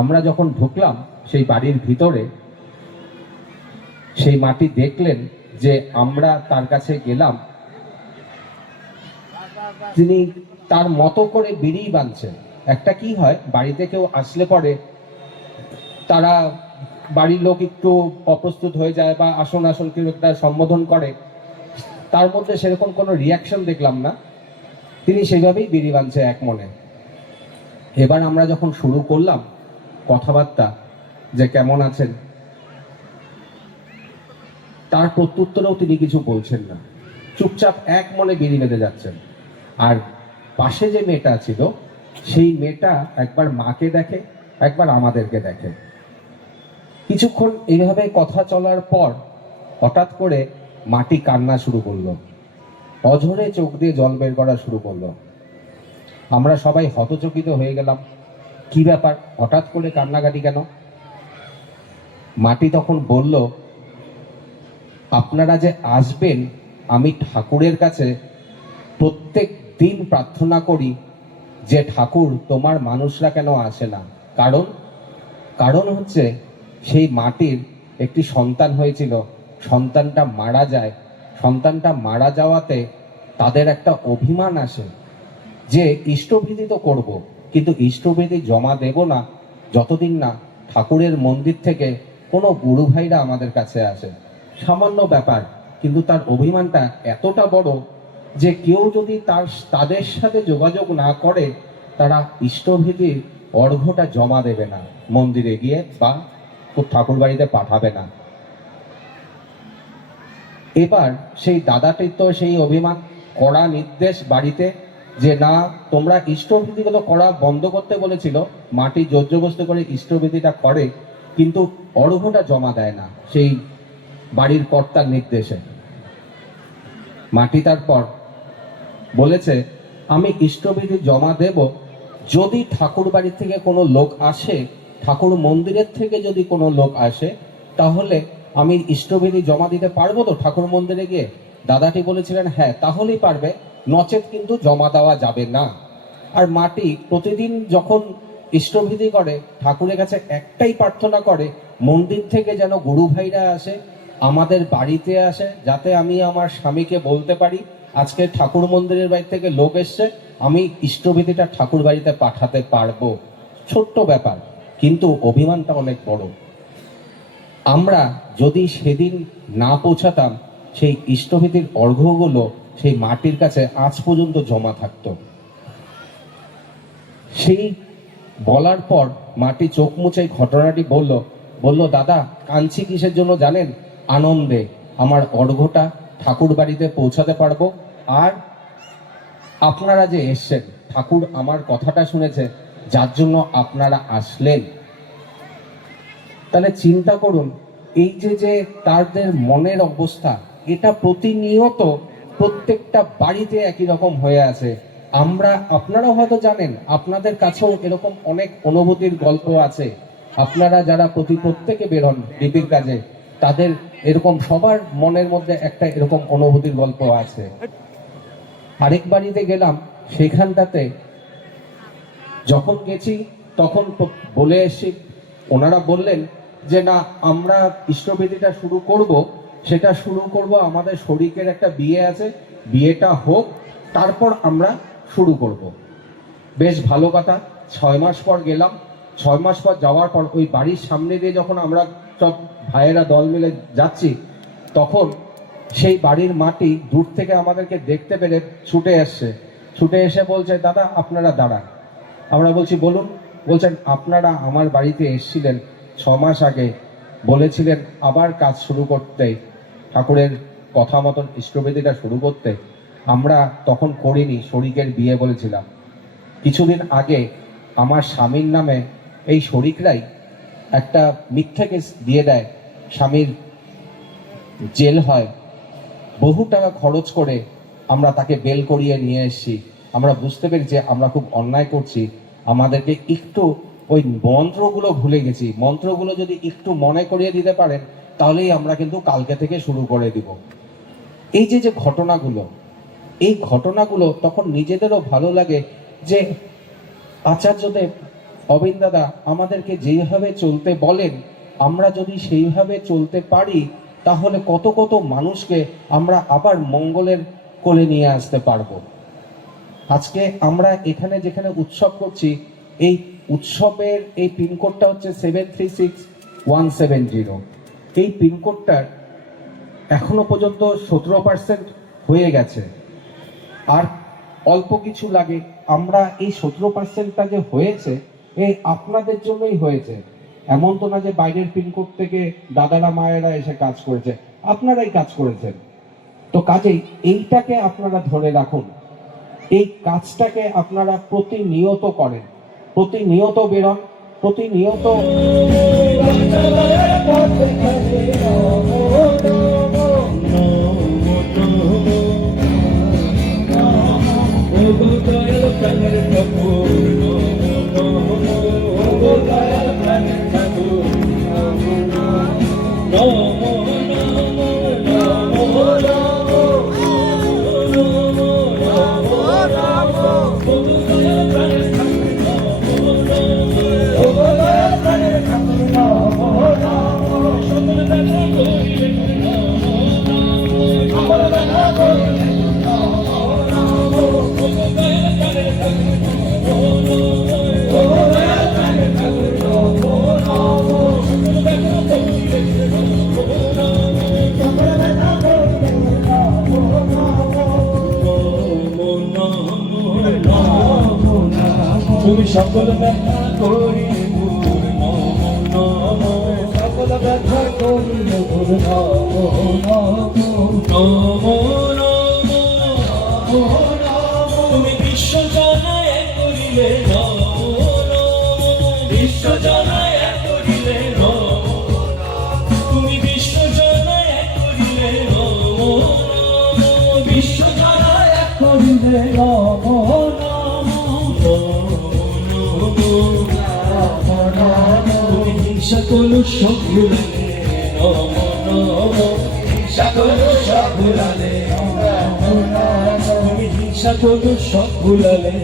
আমরা যখন ঢুকলাম সেই বাড়ির ভিতরে, সেই মাটি দেখলেন যে আমরা তার কাছে গেলাম, তিনি তার মতো করে বিড়ি বাঁধছেন। একটা কি হয়, বাড়িতে কেউ আসলে পরে তারা বাড়ির লোক একটু অপ্রস্তুত হয়ে যায় বা আসন আসন কেউ একটা সম্বোধন করে, তার মধ্যে সেরকম কোনো রিয়াকশন দেখলাম না। তিনি সেইভাবেই বিড়ি বাঁধছে এক মনে। এবার আমরা যখন শুরু করলাম কথাবার্তা, যে কেমন আছেন, তার প্রত্যুত্তরেও তিনি কিছু বলছেন না, চুপচাপ এক মনে বিড়ি বেঁধে যাচ্ছেন। আর পাশে যে মেয়েটা ছিল, সেই মেয়েটা একবার মাকে দেখে, একবার আমাদেরকে দেখে। কিছুক্ষণ এইভাবে কথা চলার পর হঠাৎ করে মাটি কান্না শুরু করলো, অঝরে চোখ দিয়ে জল বের করা শুরু করলো। আমরা সবাই হতচকিত হয়ে গেলাম, কি ব্যাপার, হঠাৎ করে কান্নাকাটি কেন? মাটি তখন বলল, আপনারা যে আসবেন, আমি ঠাকুরের কাছে প্রত্যেক দিন প্রার্থনা করি যে ঠাকুর তোমার মানুষরা কেন আসে না। কারণ হচ্ছে সেই মাটির একটি সন্তান হয়েছিল, সন্তানটা মারা যায়। সন্তানটা মারা যাওয়াতে তাদের একটা অভিমান আসে যে ইষ্টবিধি তো করব, কিন্তু ইষ্টবিধি জমা দেব না যতদিন না ঠাকুরের মন্দির থেকে কোনো গুরু ভাইরা আমাদের কাছে আসে। সামান্য ব্যাপার, কিন্তু তার অভিমানটা এতটা বড় যে কেউ যদি তাদের সাথে যোগাযোগ না করে, তারা ইষ্টবিধির অর্ঘ্যটা জমা দেবে না মন্দিরে গিয়ে, বা ঠাকুর বাড়িতে পাঠাবে না। এবার সেই দাদাটি তো সেই অভিমান, কড়া নির্দেশ বাড়িতে যে না, তোমরা ইষ্টবিধিগুলো করা বন্ধ করতে বলেছিল। মাটি জোরজবস্তি করে ইষ্টবিধিটা করে, কিন্তু অর্ঘ্যটা জমা দেয় না সেই বাড়ির কর্তার নির্দেশে। মাটি তারপর বলেছে, আমি ইষ্টবিধি জমা দেব যদি ঠাকুর বাড়ি থেকে কোনো লোক আসে, ঠাকুর মন্দিরের থেকে যদি কোনো লোক আসে, তাহলে আমি ইষ্টবিধি জমা দিতে পারবো তো ঠাকুর মন্দিরে গিয়ে? দাদাটি বলেছিলেন হ্যাঁ, তাহলেই পারবে, নচেত কিন্তু জমা দেওয়া যাবে না। আর মাটি প্রতিদিন যখন ইষ্টবিধি করে, ঠাকুরের কাছে একটাই প্রার্থনা করে, মন্দির থেকে যেন গুরু ভাইরা আসে, আমাদের বাড়িতে আসে, যাতে আমি আমার স্বামীকে বলতে পারি আজকে ঠাকুর মন্দিরের বাড়ি থেকে লোক এসছে, আমি ইষ্টবিধিটা ঠাকুর বাড়িতে পাঠাতে পারবো। ছোট্ট ব্যাপার, কিন্তু অভিমানটা অনেক বড়। আমরা যদি সেদিন না পৌঁছাতাম, সেই ইষ্টবিধির অর্ঘ্যগুলো সেই মাটির কাছে আজ পর্যন্ত জমা থাকতো। সেই বলার পর মাটি চোখ মুছে ঘটনাটি বলল, দাদা কাঁদছি কিসের জন্য জানেন? আনন্দে আমার অর্ঘ্যটা ঠাকুর বাড়িতে পৌঁছাতে পারবো। আর আপনারা যে এসছেন, ঠাকুর আমার কথাটা শুনেছে, যার জন্য আপনারা আসলেন। তাহলে চিন্তা করুন, এই যে তাদের মনের অবস্থা, এটা প্রতিনিয়ত প্রত্যেকটা বাড়িতে একই রকম হয়ে আছে। আপনারাও হয়তো জানেন, আপনাদের কাছেও এরকম অনেক অনুভূতির গল্প আছে। আপনারা যারা প্রত্যেকে বেরোন ডিপির কাজে, তাদের এরকম সবার মনের মধ্যে একটা এরকম অনুভূতির গল্প আছে। আরেক বাড়িতে গেলাম, সেখানটাতে যখন গেছি তখন বলে এসছি, ওনারা বললেন যে না, আমরা ইষ্টবিধিটা শুরু করব, সেটা শুরু করব, আমাদের শরীরের একটা বিয়ে আছে, বিয়েটা হোক, তারপর আমরা শুরু করব। বেশ ভালো কথা। 6 মাস পর গেলাম। 6 মাস পর যাওয়ার পর ওই বাড়ির সামনে দিয়ে যখন আমরা সব ভাইয়েরা দল মিলে যাচ্ছি, তখন সেই বাড়ির মাটি দূর থেকে আমাদেরকে দেখতে পেরে ছুটে এসে বলছে, দাদা আপনারা দাঁড়ান। আমরা বলছি বলুন। বলছেন আপনারা আমার বাড়িতে এসেছিলেন 6 মাস আগে, বলেছিলেন আবার কাজ শুরু করতে, ঠাকুরের কথা মতন ইষ্টবেদিটা শুরু করতে। আমরা তখন করিনি, শরিকের বিয়ে বলেছিলাম। কিছুদিন আগে আমার স্বামীর নামে এই শরিকরাই একটা মিথ্যে কেস দিয়ে দেয়, স্বামীর জেল হয়। বহু টাকা খরচ করে আমরা তাকে বেল করিয়ে নিয়ে এসেছি। আমরা বুঝতে পেরেছি আমরা খুব অন্যায় করছি, আমাদেরকে একটু ওই মন্ত্রগুলো ভুলে গেছি, মন্ত্রগুলো যদি একটু মনে করিয়ে দিতে পারেন তাহলেই আমরা কিন্তু কালকে থেকে শুরু করে দিব। এই যে ঘটনাগুলো, এই ঘটনাগুলো তখন নিজেদেরও ভালো লাগে যে আচার্যদেব, অবিন দাদা আমাদেরকে যেভাবে চলতে বলেন, আমরা যদি সেইভাবে চলতে পারি তাহলে কত কত মানুষকে আমরা আবার মঙ্গলের কোলে নিয়ে আসতে পারবো। আজকে আমরা এখানে যেখানে উৎসব করছি, এই উৎসবের এই পিনকোডটা হচ্ছে 736170। এই পিনকোডটার এখনো পর্যন্ত 17% হয়ে গেছে, আর অল্প কিছু লাগে। আমরা এই 17%টা যে হয়েছে এই আপনাদের জন্যই হয়েছে, এমন তো না যে বাইরের পিনকোড থেকে দাদারা মায়েরা এসে কাজ করেছে, আপনারাই কাজ করেছেন। তো কাজেই এইটাকে আপনারা ধরে রাখুন, এই কাজটাকে আপনারা প্রতিনিয়ত করেন, প্রতিনিয়ত বেরোন, প্রতিনিয়ত তুমি সকল ব্যথা করিলে দূর, নম নম সকল ব্যথা করিলে দূর, নম নম তুমি বিশ্ব জানায় করিলে, নম বিশ্ব জানায় করিলে, তুমি বিশ্ব জানায় করিলে, বিশ্ব জানায় করিলে, সকল সভুলালে, সকল সভুলালে, তুমি সকল সভুলালে,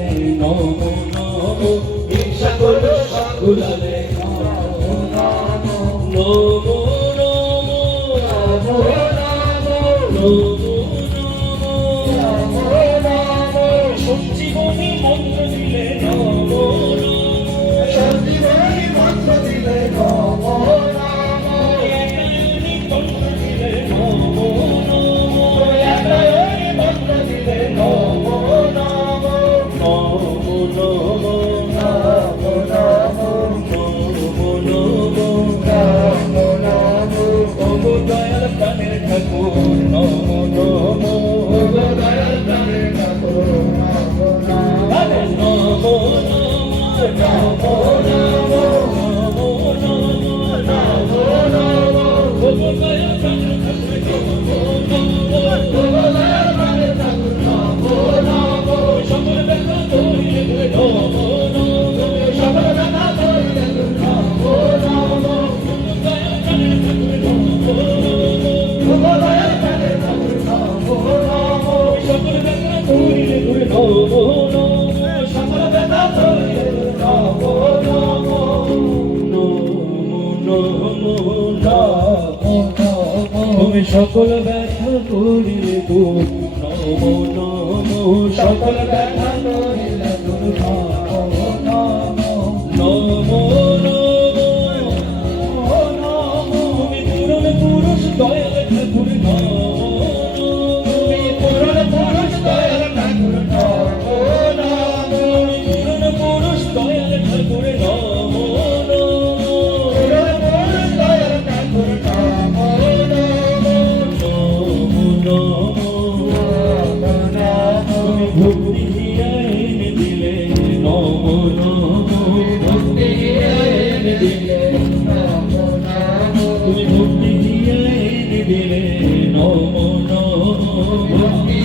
সকল সভুলালে, সঞ্জীবনী মন্ত্র দিলে, সঞ্জীবনী মন্ত্র দিলে, একায়নী তন্ত্র দিলে, একায়নী মন্ত্র দিলে, নম নম দয়াল প্রাণের ঠাকুর, নম নম দয়াল প্রাণের ঠাকুর, তুমি সকল ব্যথা করিলে দূর, নম নম সকল ব্যথা করিলে দূর, নম নম তুমি পূরণ পুরুষ দয়াল ঠাকুর, তুমি পূরণ পুরুষ দয়াল ঠাকুর, পূরণ পুরুষ দয়াল ঠাকুর, দিলে তুমি ভক্তি দিয়ে এনে দিলে নম নম ভক্তি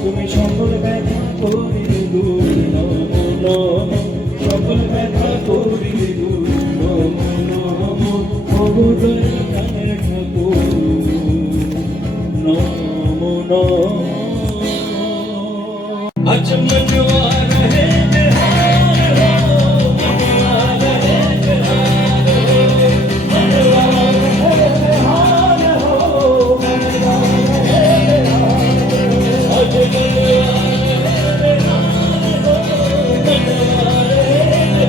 তুমি সকল ব্যথা করিলে দূর নম নম সকল ব্যথা করিলে দূর নম নম অবদয় প্রাণের ঠাকুর নম নম আজ মনवा रहे बिहार हो मनवा रहे बिहार हो मनवा रहे बिहार हो मनवा रहे बिहार आज मनवा रहे बिहार हो मनवा रहे बिहार हो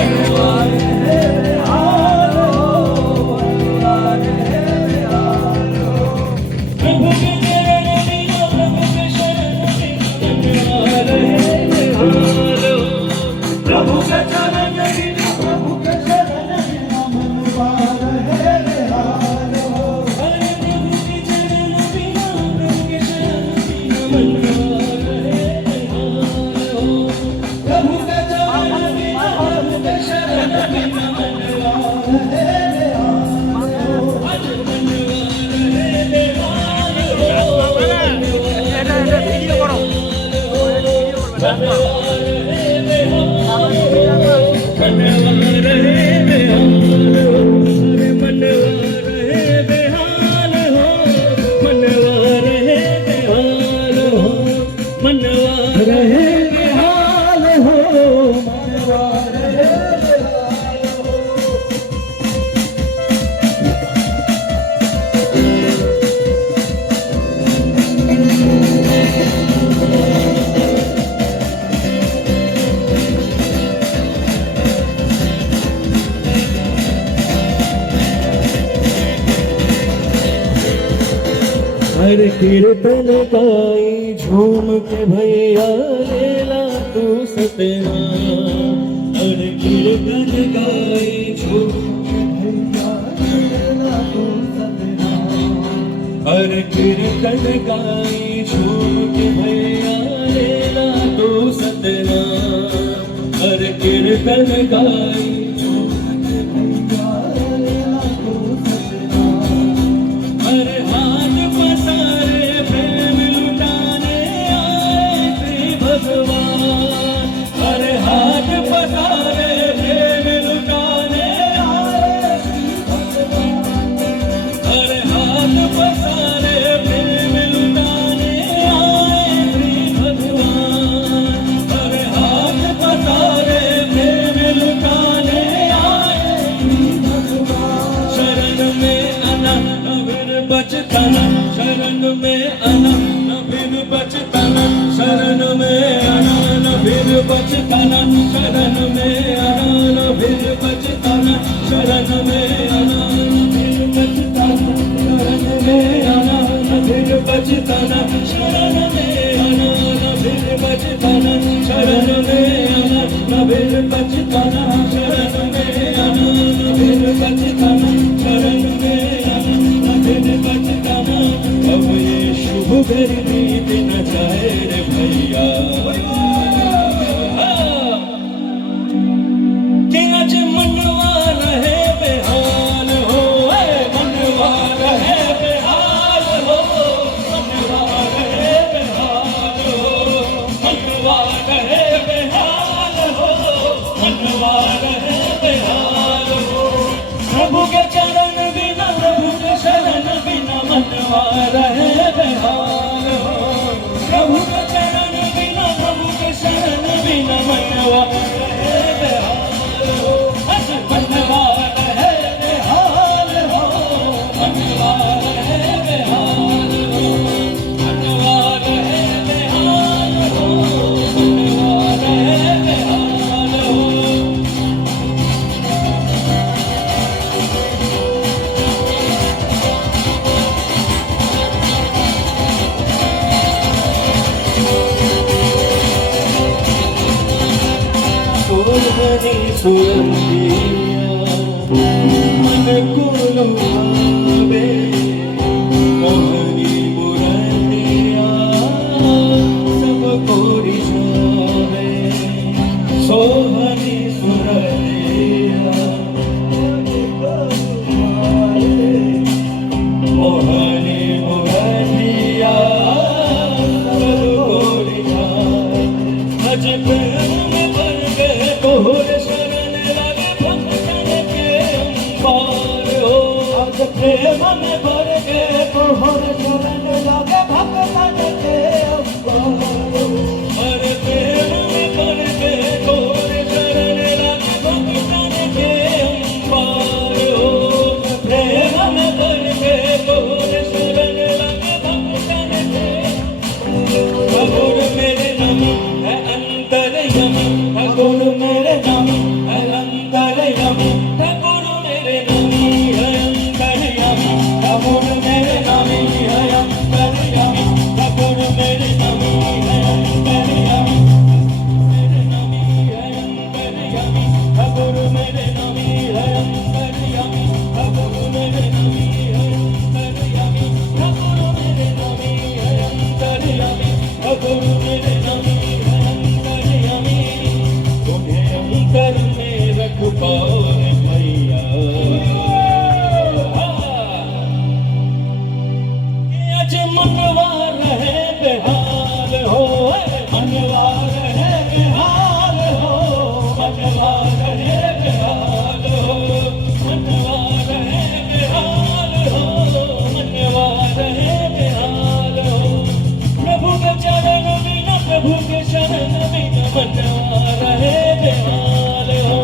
मनवा रहे बिहार हो मनवा रहे बिहार हो प्रभु के चरण बिना प्रभु के शरण बिना मनवा रहे बिहार हो प्रभु के चरण बिना प्रभु के शरण बिना मनवा रहे बिहार हो अरे प्रभु के चरण बिना प्रभु के शरण बिना मनवा रहे बिहार हो प्रभु के चरण बिना प्रभु के शरण बिना मनवा रहे बिहार हो आज मनवा रहे बिहार हर कीर्तन गाई झूम के भैया लेला तू सतना हर कीर्तन गाई झूम के भैया लेला तू सतना हर कीर्तन गाई झूम के भैया लेला तू सतना हर कीर्तन गाई झूम के भैया लेला तू सतना हर हाथ पसारे प्रेम लुटाने आए श्री भगवान हर हाथ पसारे प्रेम लुटाने आए श्री भगवान हर हाथ पसारे प्रेम लुटाने आए श्री भगवान हर हाथ पसारे प्रेम लुटाने आए श्री भगवान शरण में अनंत बचताना शरण में आना न फिर बचताना शरण में आना न फिर बचताना शरण में आना न फिर बचताना शरण में आना न फिर बचताना शरण में आना न फिर बचताना शरण में आना न फिर बचताना शरण में आना न फिर बचताना शरण में आना न फिर बचताना शरण में आना बचताना अब ये शुभ गर्मी दिन जाए रे भैया कि आज रहे बेहाल हो प्रभु के चरण बिना प्रभु के शरण बिना मनवा रहे बेहाल हो मनवा रहे बेहाल हो मनवा रहे बेहाल हो मनवा रहे बेहाल हो मनवा रहे बेहाल हो फूलनी सुरंदिया मन को लुभावे मोहनी मुरलिया सबको रिझावे सोहनी सुरलिया मोहनी मुरलिया सबको रिझावे भज प्रेम भर गए तोहर शरण लगे भक्तन के अंबार हो आज प्रेम में भर गए तोहर शरण लगे भक्तन के अंबार हो अरे प्रेम में भर गए तोहर शरण लगे भक्तन के अंबार हो प्रेम में भर गए तोहर शरण लगे भक्तन के ठाकुर मेरे नामी है अंतर्यामी ठाकुर मेरे नामी है अंतर्यामी ठाकुर मेरे नामी है अंतर्यामी ठाकुर मेरे नामी है अंतर्यामी ठाकुर मेरे नामी है अंतर्यामी मेरे नामी है अंतर्यामी ठाकुर मेरे नामी है अंतर्यामी ठाकुर मेरे नामी है अंतर्यामी ठाकुर मेरे नामी है अंतर्यामी ठाकुर मेरे नामी है अंतर्यामी तुम्हें अंतर में रख पाओ रे भैया आज मनवा रहे बेहाल हो मनवा रहे बेहाल हो मनवा रहे बेहाल हो मनवा रहे बेहाल हो मनवा रहे बेहाल हो प्रभु के चरण बिना प्रभु के शरण बिना मनवा रहे बेहाल हो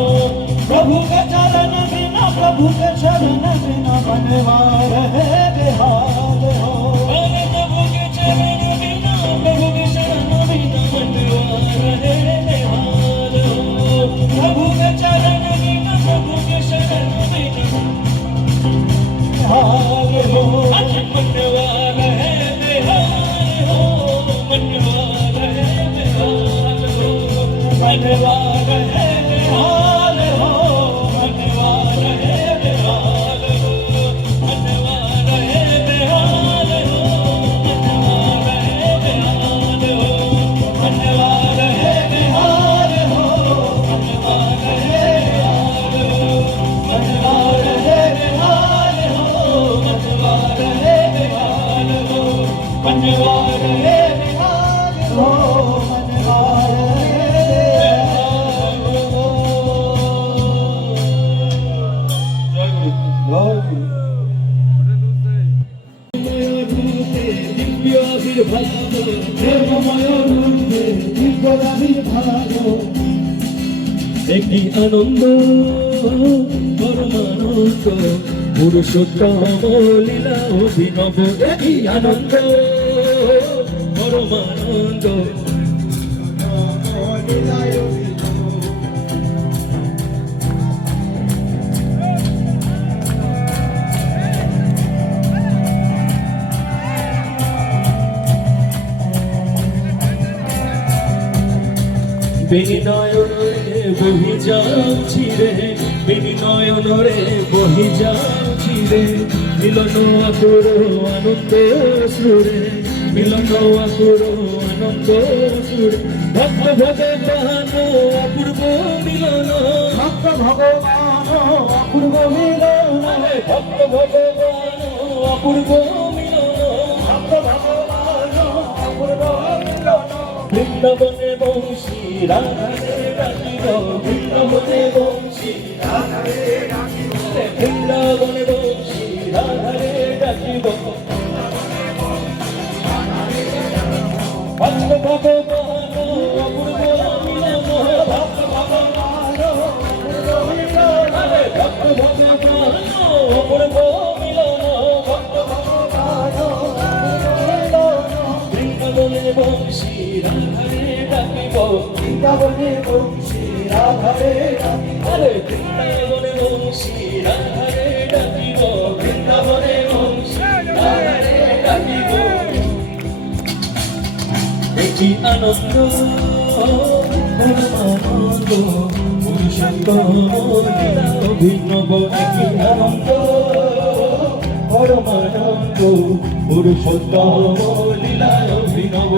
प्रभु के चरण बिना प्रभु के शरण बिना मनवा रहे बेहाल हो अरे प्रभु के चरण बिना प्रभु के शरण बिना मनवा रहे बेहाल हो प्रभु के चरण बिना प्रभु के शरण बिना हाल हो आज मनवा रहे बेहाल हो मनवा रहे बेहाल हो मनवा रहे बेहाल हो मनवा रहे बेहाल हो मनवा रहे बेहाल हो मनवा रहे बेहाल हो मनवा रहे बेहाल हो मनवा रहे बेहाल हो मनवा रहे बेहाल हो मनवा रहे बेहाल हो मनवा रहे बेहाल हो मनवा रहे बेहाल हो जय गुरु दिव्य आविर्भाव প্রেমময় রূপে দিব্যাবির্ভাব একটি আনন্দ পরমানন্দ পুরুষোত্তম লীলা অভিনব একটি আনন্দ পরমানন্দ বিনয়নরে বহি যাচ্ছি রে বিনয়নরে বহি যাচ্ছি রে মিলন আকুর আনন্দ সুরে মিলন আকুর আনন্দ সুরে ভক্ত ভগবান অপূর্ব মিলন ভক্ত ভগবান অপূর্ব মিলন ভক্ত ভগবান অপূর্ব মিলন ভক্ত ভগবান অপূর্ব মিলন বৃন্দাবনে বংশী রাধারে ডাকিব বৃন্দাবনে বংশী রাধারে ডাকিব বৃন্দাবনে বংশী রাধারে ডাকিব বৃন্দাবনে বংশী রাধারে ডাকিব আরে বৃন্দাবনে বংশী রাধারে ডাকিব বৃন্দাবনে বংশী রাধারে ডাকিব একটি আনন্দ পরমানন্দ পুরুষোত্তম লীলা অভিনব একটি আনন্দ পরমানন্দ পুরুষোত্তম লীলা অভিনব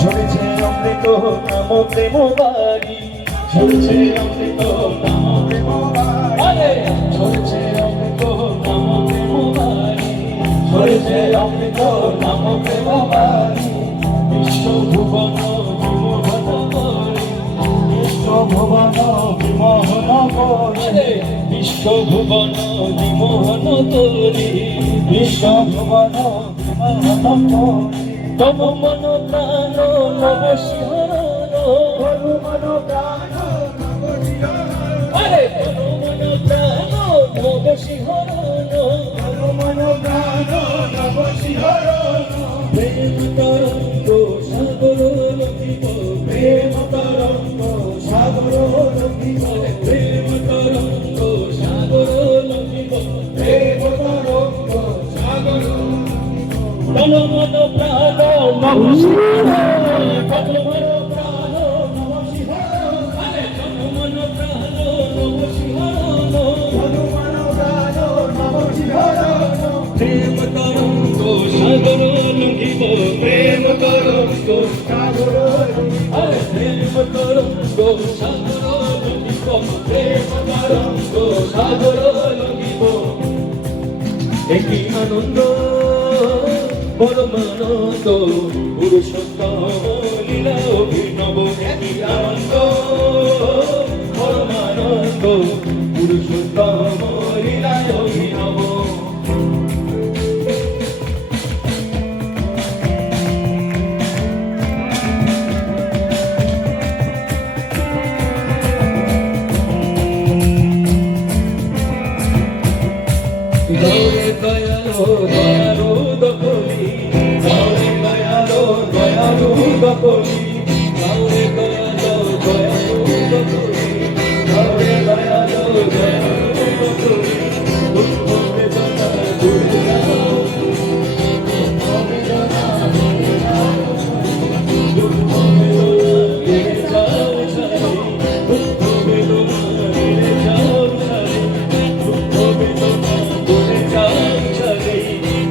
ঝরেছে অমৃত নাম প্রেম বাড়ি ঝরেছে অমৃত নাম প্রেম বাড়ি ঝরেছে অমৃত নাম প্রেম বাড়ি ঝরেছে অমৃত নাম প্রেম বাড়ি বিশ্ব ভুবন বিমোহন করি বিশ্ব ভুবন বিমোহন করি বিশ্ব ভুবন বিমোহন করি বিশ্ব ভুবন বিমোহন করি তব মন প্রাণ নব শিহরণ তনু মন প্রাণ নব শিহরণ আরে তনু মন প্রাণ নব শিহরণ তনু মন প্রাণ নব শিহরণ প্রেম তরঙ্গ সাগর লক্ষিব প্রেম তরঙ্গ সাগর লক্ষিব প্রেম তরঙ্গ সাগর লক্ষিব প্রেম তরঙ্গ সাগর তনু মন প্রাণ নব শিহরণ তনু মন প্রাণ নব শিহরণ আরে তনু মন প্রাণ নব শিহরণ তনু মন প্রাণ নব শিহরণ প্রেম তরঙ্গ সাগর লঙ্ঘিব প্রেম তরঙ্গ সাগর আরে প্রেম তরঙ্গ সাগর লঙ্ঘিব প্রেম তরঙ্গ সাগর লঙ্ঘিব একটি আনন্দ পরমানন্দ পুরুষোত্তম লীলা অভিনব একটি আনন্দ পরমানন্দ পুরুষোত্তম লীলা অভিনব গৌরে দয়ালো দয়ালু দকলি গৌরে দয়ালো দয়ালু দকলি গৌরে দয়ালো দয়ালু দকলি গৌরে দয়ালো দয়ালু দকলি দুঃখ বেদনা দূরে যাও দুঃখ বেদনা দূরে যাও দুঃখ বেদনা দূরে যাও দুঃখ বেদনা দূরে যাও দুঃখ বেদনা দূরে যাও চলে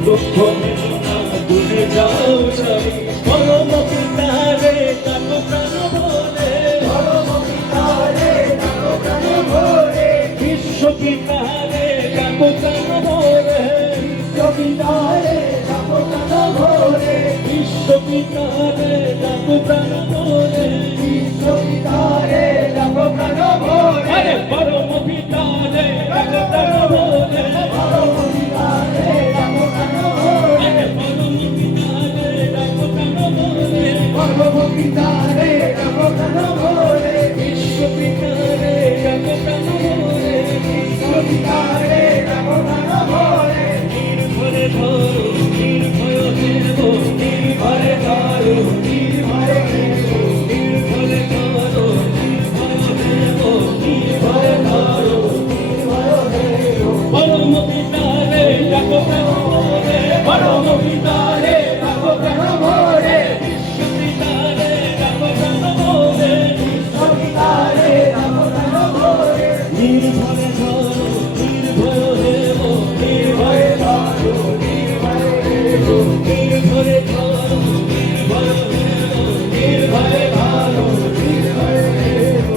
দুঃখ বেদনা দূরে যাও চলে পরম পিতারে তাক প্রাণ বলে পরম পিতারে তাক প্রাণ ভরে বিশ্ব পিতারে তাক প্রাণ বলে বিশ্ব পিতারে তাক প্রাণ ভরে বিশ্ব পিতারে তাক প্রাণ বলে বিশ্ব পিতারে তাক প্রাণ ভরে আরে পরম পিতারে তাক প্রাণ বলে পরম পিতারে তাক প্রাণ ভরে আরে পরম পিতারে তাক প্রাণ বলে পরম পিতারে তাক প্রাণ ভরে বিশ্ব পিতারে তাক প্রাণ বলে বিশ্ব পিতারে তাক প্রাণ ভরে নির্ভরে ধরো নির্ভয় দেব নির্ভরে ধরো নির্ভরে দেব নির্ভরে ধরো নির্ভয় দেব নির্ভরে ধরো নির্ভয় দেব পরম পিতারে ডাক প্রাণ বলে পরম পিতারে তাক প্রাণ ভরে বিশ্ব পিতারে ডাক প্রাণ বলে বিশ্ব পিতারে তাক প্রাণ ভরে নির্ভরে ধরো নির্ভয় দেব নির্ভয় ধরো নির্ভয় দেব নির্ভরে ধরো নির্ভয় দেব নির্ভয় ধরো নির্ভয় দেব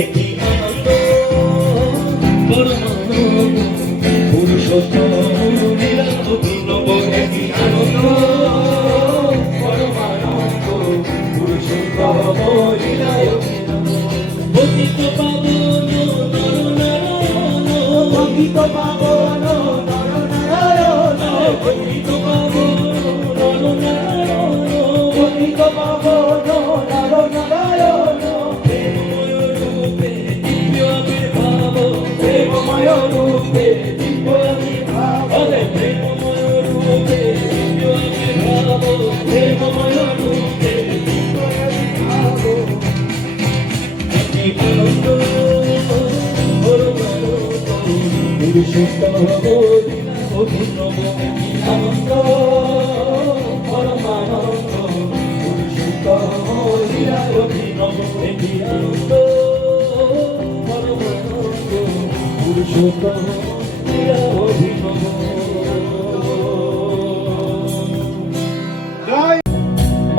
একটি আনন্দ পরমানন্দ পুরুষোত্তম লীলা অভিনব একটি আনন্দ পরমানন্দ পুরুষোত্তম লীলা অভিনব পতিত পাবন নর নারায়ণ পতিত পাবন নর নারায়ণ পতিত পাবন নর নারায়ণ পতিত পাবন নর নারায়ণ রূপে দিব্য আমি ভাবো প্রেমময় রূপে দিব্য আমি ভাবো প্রেমময় রূপে দিব্য আমি ভাবো কি আনন্দ পুরুষোত্তম অভিনব কি আনন্দ পরমানন্দ পুরুষোত্তম অভিনব কি আনন্দ পরমানন্দ পুরুষোত্তম অভিনব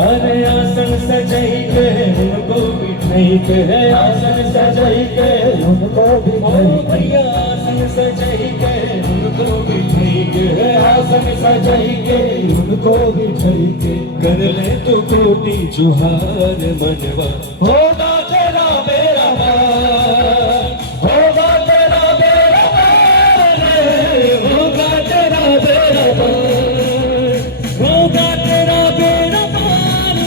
अरे आसन सजाई के उनको बिठाई के आसन सजाई के उनको बिठाई भैया आसन सजाई के उनको बिठाई के आसन सजाई के उनको बिठाई के कर ले तो कोटि जुहार मनवा होगा तेरा बेड़ा पार होगा तेरा बेड़ा पार होगा तेरा बेड़ा पार होगा तेरा बेड़ा पार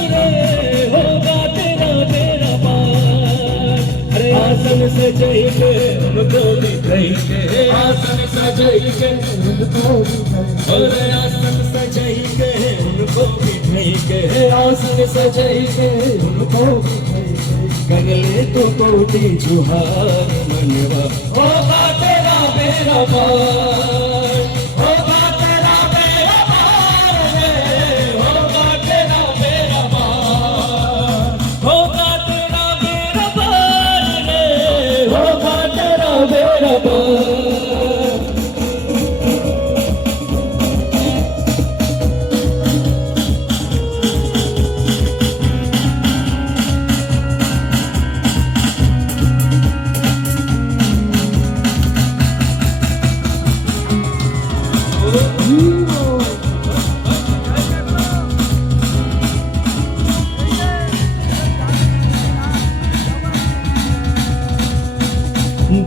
होगा तेरा बेड़ा पार अरे आसन सजाई के उनको बिठाई के आसन सजाई के उनको बिठाई अरे आसन सजाई के उनको बिठाई के आसन सजाई के उनको बिठाई कर ले तो कोटि जुहार मनवा होगा तेरा बेड़ा पार होगा तेरा बेड़ा पार होगा तेरा बेड़ा पार होगा तेरा बेड़ा पार होगा तेरा बेड़ा पार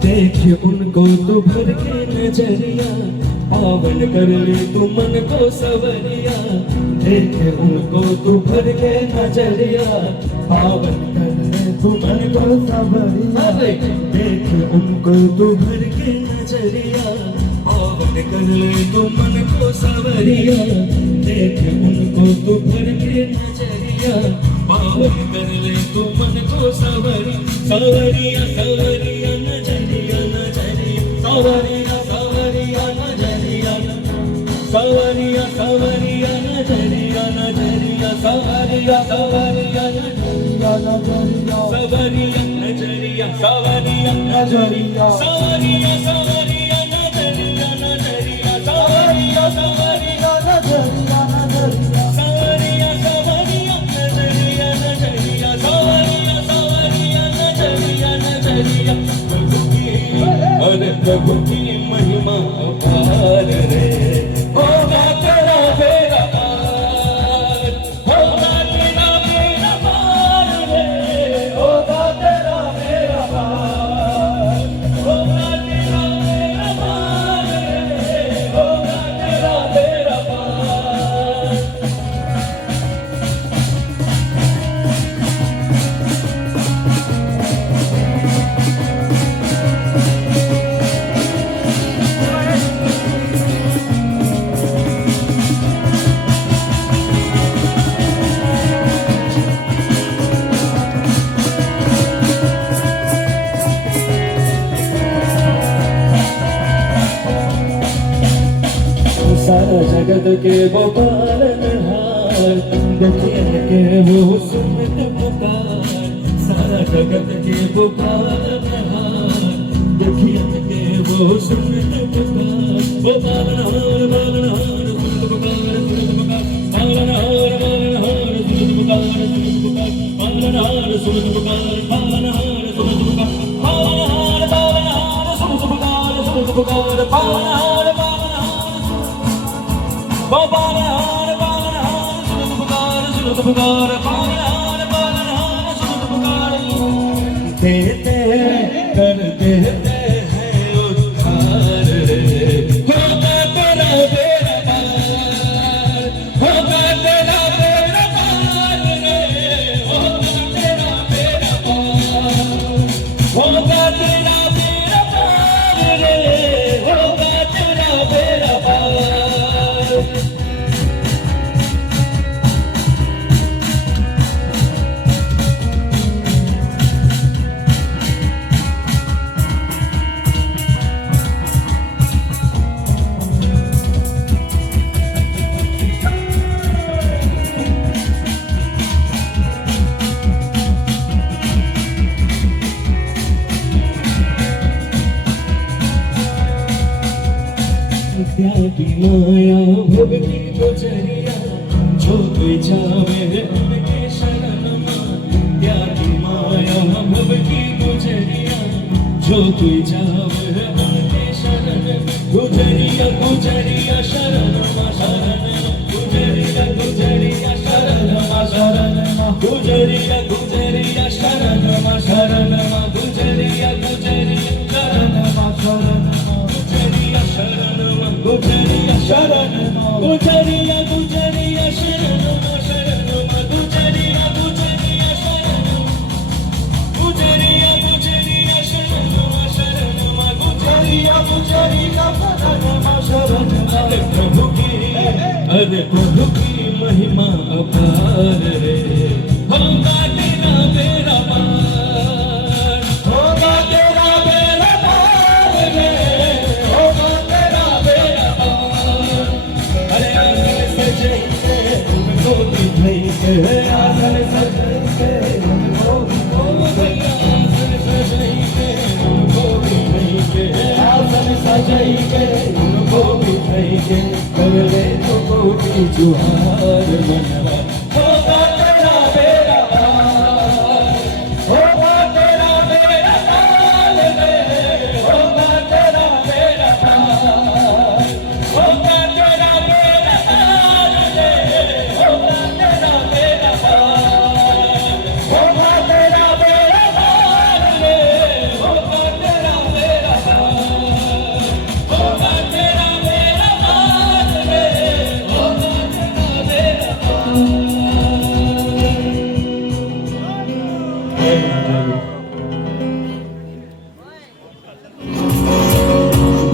देखे उनको तू भर के नजरिया पावन कर ले तू मन को सवरिया देखे उनको तू भर के नजरिया पावन कर ले तू मन को सवरिया देखे उनको तू भर के नजरिया पावन कर ले तू मन को सवरिया देखे उनको तू भर के नजरिया पावन कर ले तू मन को सवरिया सवरिया सवरिया नजरिया नजरिया सवरिया सवरिया नजरिया सवरिया सवरिया नजरिया नजरिया सवरिया सवरिया नजरिया नजरिया सवरिया नजरिया सवरिया नजरिया सवरिया सवरिया नजरिया नजरिया सवरिया सवरिया नजरिया नजरिया सवरिया सवरिया नजरिया नजरिया सवरिया सवरिया नजरिया नजरिया अरे प्रभु की महिमा अपार रे होगा तेरा बेड़ा पार होगा तेरा बेड़ा पार रे होगा तेरा बेड़ा पार होगा तेरा बेड़ा पार रे होगा तेरा बेड़ा पार सारा जगत के वो पालनहार दुखियन के वो सुमित पुकार सारा जगत के वो पालनहार दुखियन के वो सुमित पुकार वो पालनहार पालनहार सुमित पुकार पालनहार पालनहार सुमित पुकार पालनहार सुमित पुकार पालनहार सुमित पुकार पालनहार पालनहार सुमित पुकार सुमित पुकार पालनहार बालनहार बालनहार सुनत पुकार बालनहार बालनहार सुनत पुकार देते कर देते हैं उद्धार रे होगा तेरा बेड़ा पार होगा तेरा बेड़ा पार रे होगा तेरा बेड़ा पार होगा तेरा बेड़ा पार रे होगा त्यागी माया भक्ति गुजरिया जो कोई जावे उनके शरण त्यागी माया भक्ति गुजरिया जो कोई जावे उनके शरण गुजरिया गुजरिया शरण शरण गुजरिया गुजरिया शरण शरण गुजरिया गुजरिया शरण शरण गुजरिया गुजरिया शरण शरण गुजरिया शरण गुजरिया शरण गुजरिया गुजरिया शरण शरण गुजरिया गुजरिया शरण गुजरिया गुजरिया शरण शरण गुजरिया गुजरिया शरण अरे प्रभु की महिमा अपार है होगा तेरा बेड़ा पार होगा तेरा बेड़ा पार रे होगा तेरा बेड़ा पार अरे आंगन सजे के तुमको दिखाई के आंगन सजे के तुमको दिखाई आंगन सजे के तुमको दिखाई के आंगन सजे के तुमको दिखाई के कर ले तो कोटि जुहार मनवा होगा तेरा बेड़ा पार होगा तेरा बेड़ा पार रे होगा तेरा बेड़ा पार होगा तेरा बेड़ा पार रे होगा तेरा बेड़ा पार होगा तेरा बेड़ा पार रे होगा तेरा बेड़ा पार होगा तेरा बेड़ा पार रे होगा तेरा बेड़ा पार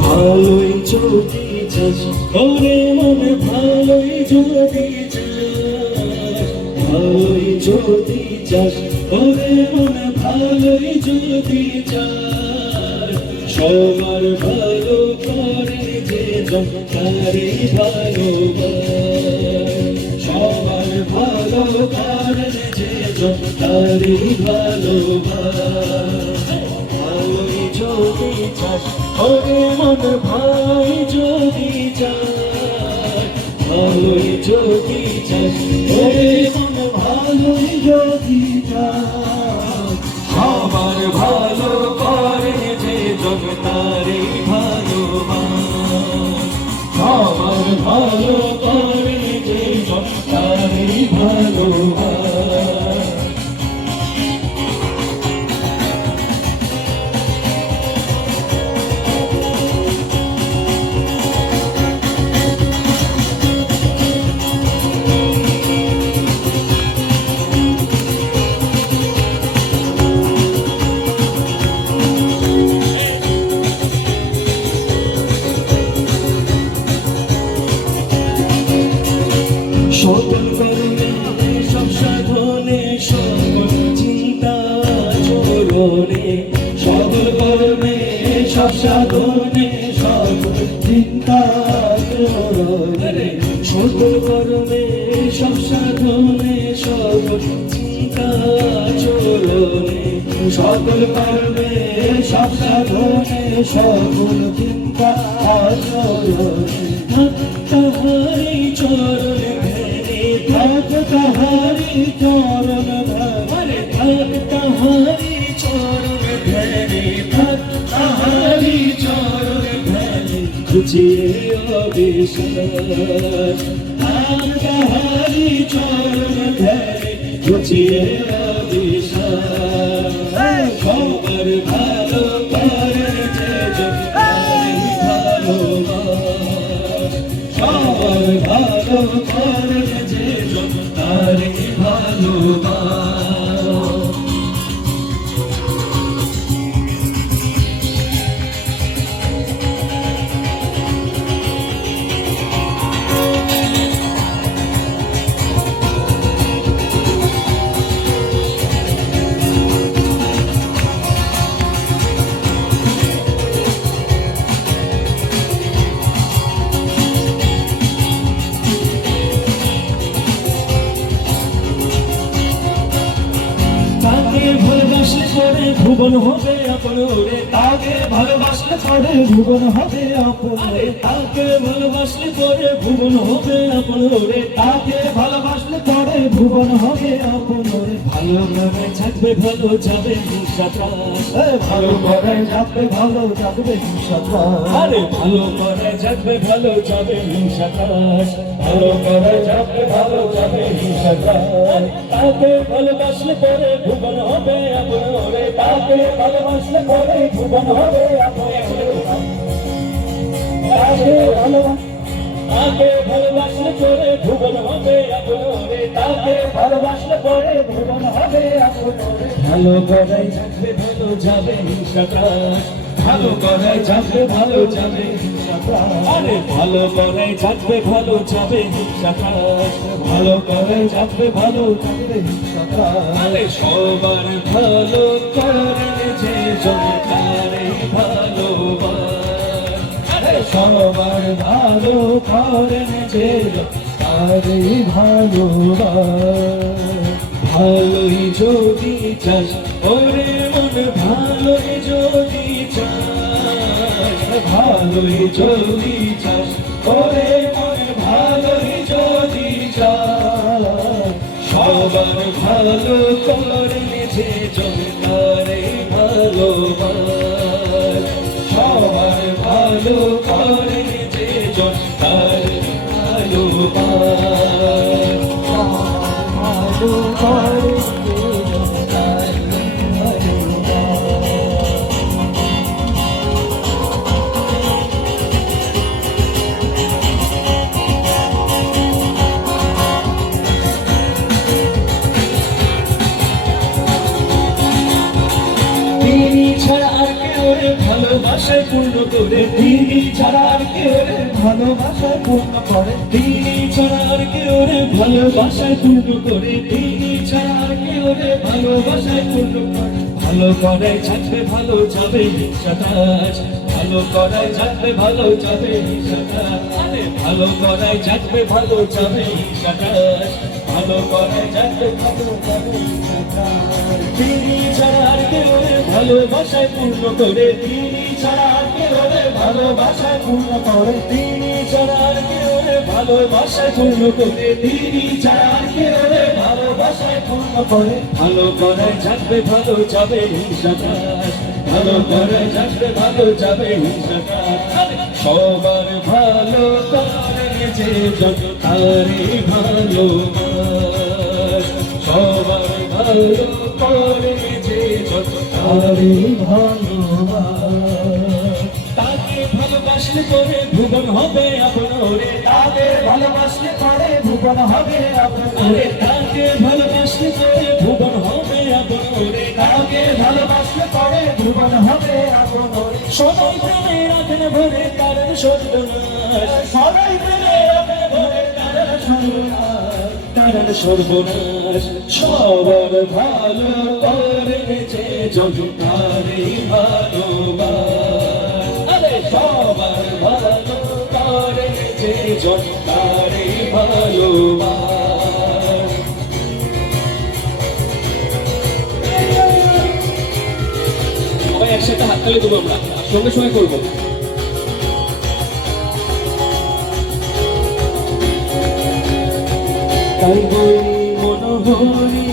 ভালোই যদি চাস ওরে মনে ভালোই যদি চাস ভালোই যদি চাস ওরে মনে ভালোই যদি চাস সবার ভালো করে যে জন তারে ভালোবাস সবার ভালো করে যে জন তারে ভালোবাস ভালোই যদি চাস ওরে মন ভাই যদি চাস ভালোই যদি চাস ওরে মন ভালোই যদি চাস সবার ভালো করে যে জগতারে ভালোবাস সবার ভালো করে যে জগতারে ভালোবাস সকল কর্মে সব সাধনে সকল চিন্তা চরণে সকল কর্মে সব সাধনে সকল চিন্তা চরণে সকল কর্মে সব সাধনে সকল চিন্তা চরণে সকল কর্মে সব সাধনে সকল চিন্তা চরণে তাহারি চরণ থাক তাহারি চরণ ধরে থাক তাহারি চরণ ধরে থাক তাহারি চরণ ধরে খুঁজিয়ে অবিশ্বাস থাক তাহারি চরণ ধরে খুঁজিয়ে অবিশ্বাস সবার ভালো করে যে জগতারি ভালোবাস সবার ভালো করে যে জগতারি ভালোবাস ভুবন হবে আপন রে তাকে ভালোবাসলে পরে ভুবন হবে আপন রে তাকে ভালোবাসলে পরে ভুবন হবে আপন রে তাকে ভালোবাসলে পরে ভুবন হবে আপন রে ভালো করে থাকবে ভালো যাবে হিংসা ত্রাস ভালো করে যাবে ভালো যাবে হিংসা ত্রাস আরে ভালো করে যাবে ভালো যাবে হিংসা ত্রাস ভালো করে যাবে ভালো যাবে হিংসা ত্রাস তাকে ভালোবাসলে পরে ভুবন হবে আপন রে তাকে ভালোবাসলে পরে ভুবন হবে আপন রে তাকে ভালোবাসলে পরে ভুবন হবে আপন রে তাকে ভালোবাসলে পরে ভুবন হবে আপন রে ভালো করে যাবে ভালো যাবে হিংসা ত্রাস ভালো করে যাবে ভালো যাবে হিংসা ত্রাস আরে ভালো করে যাবে ভালো যাবে হিংসা ত্রাস ভালো করে যাবে ভালো যাবে হিংসা ত্রাস আরে সবার ভালো করে যে জনতারে ভালোবাস আরে সবার ভালো করে যে তারে ভালোবাস ভালোই যদি চাস ওরে মন ভালোই যদি চাস ভালোই যদি চাস ওরে মন ভালোই যদি চাস সবার ভালো করে যে জনতারে ভালোবাস সবার ভালো করে যে জনতারে ভালোবাস ভালো করে যে জনতারে ভালোবাসায় পূর্ণ করে তিনি ছাড়া আর কেউ রে ভালোবাসায় পূর্ণ করে তিনি ছাড়া আর কেউ রে ভালোবাসায় পূর্ণ করে তিনি ছাড়া আর কেউ রে ভালোবাসায় পূর্ণ করে ভালো করাই যাবে ভালো যাবে হিংসাদাস ভালো করাই যাবে ভালো যাবে হিংসাদাস আরে ভালো করাই যাবে ভালো যাবে হিংসাদাস ভালো করাই যাবে ভালো যাবে হিংসাদাস তিনি ছাড়া আর কেউ রে ভালোবাসায় পূর্ণ করে তিনি ছাড়া আর কেউ রে ভালোবাসায় পূর্ণ করে তিনি ছাড়া আর কেউ রে ভালোবাসায় পূর্ণ করে তিনি ছাড়া আর কেউ রে ভালোবাসায় পূর্ণ করে ভালো করে যাবে ভালো যাবে হিংসাদাস ভালো করে যাবে ভালো যাবে হিংসাদাস সবার ভালো করে যে যত তারে ভালোবাস সবার ভালো করে যে যত তারে ভালোবাস তাকে ভালোবাসলে পরে ভুবন হবে আপন রে তাকে ভালোবাসলে পরে ভুবন হবে আপন রে তাকে ভালোবাসলে পরে ভুবন হবে আপন রে তাকে ভালোবাসলে পরে ভুবন হবে আপন রে সবাই প্রেমে রাখেন ভরে কারণ সর্বনাশ সবাই প্রেমে রাখেন ভরে কারণ সর্বনাশ কারণ সর্বনাশ সবার ভালো করে যে জনতারে ভালোবাস আরে সবার ভালো করে যে জনতারে ভালোবাস সবাই একসাথে হাততালি দেবো আমরা সঙ্গে সঙ্গে করবো তাই বলি মনোহরি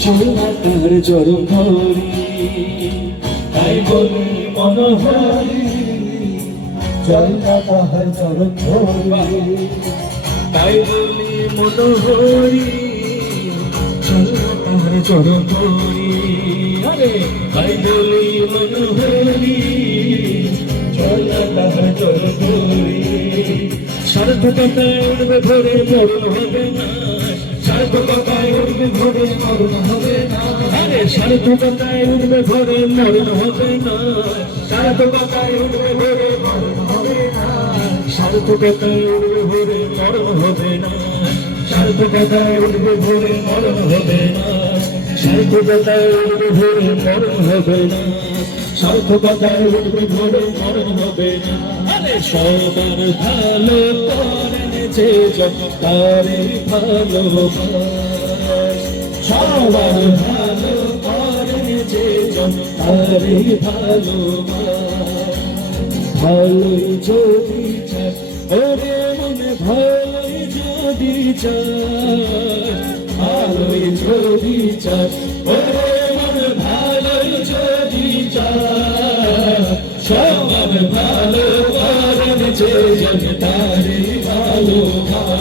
চলা তার চরণ ধরি তাই বলি মনোহরি চলা তাহার চরণ ধরি তাই বলি মনোহরি চলা তাহার চরণ ধরি আরে তাই বলি মনোহরি চলা তাহার চরণ ধরি সার্থকতায় উঠবে ভরে মরণ হবে না সার্থকতায় উঠবে ভরে মরণ হবে না আরে সার্থকতায় উঠবে ভরে মরণ হবে না সার্থকতায় উঠবে ভরে মরণ হবে না সার্থকতায় উঠবে ভরে মরণ হবে না সার্থকতায় উঠবে ভরে মরণ হবে না সার্থকতায় উঠবে ভরে মরণ হবে না সার্থকতায় উঠবে ভরে মরণ হবে না আরে সবার ভালো করেন যে জনতারে ভালোবাস সবার ভালো করেন যে তারে ভালোবাস ভালোই যদি চাস ওরে মনে ভালোই যদি চাস ভালোই যদি চাস ওরে মনে ভালোই যদি চাস সবার ভালো করেন যে জন তারে ভালোবাস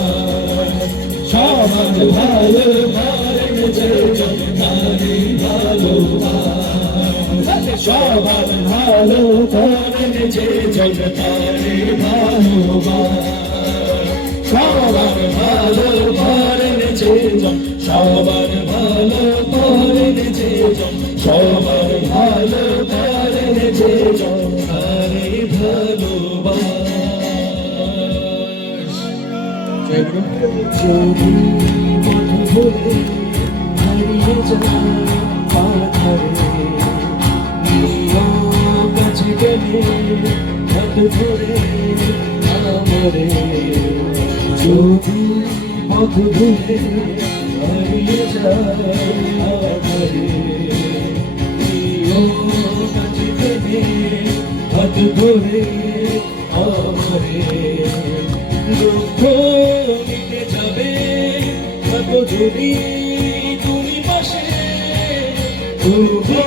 সবার ভালো করেন যে জন তারে ভালোবাস সবার ভালো করেন যে জন তারে ভালোবাস সবার ভালো করেন যে জন সবার ভালো করেন যে জন সবার ভালো করেন যে জন তারে ভালোবাস যদি মন ভরে হারিয়ে যায় পাথরে নিও কাছে গেলে হাত ধরে আমরে যদি পথ ভুলে হারিয়ে যায় পাথরে নিও কাছে গেলে হাত ধরে আমরে দুঃখ মিটে যাবে থাকো যদি তুমি পাশে তুমি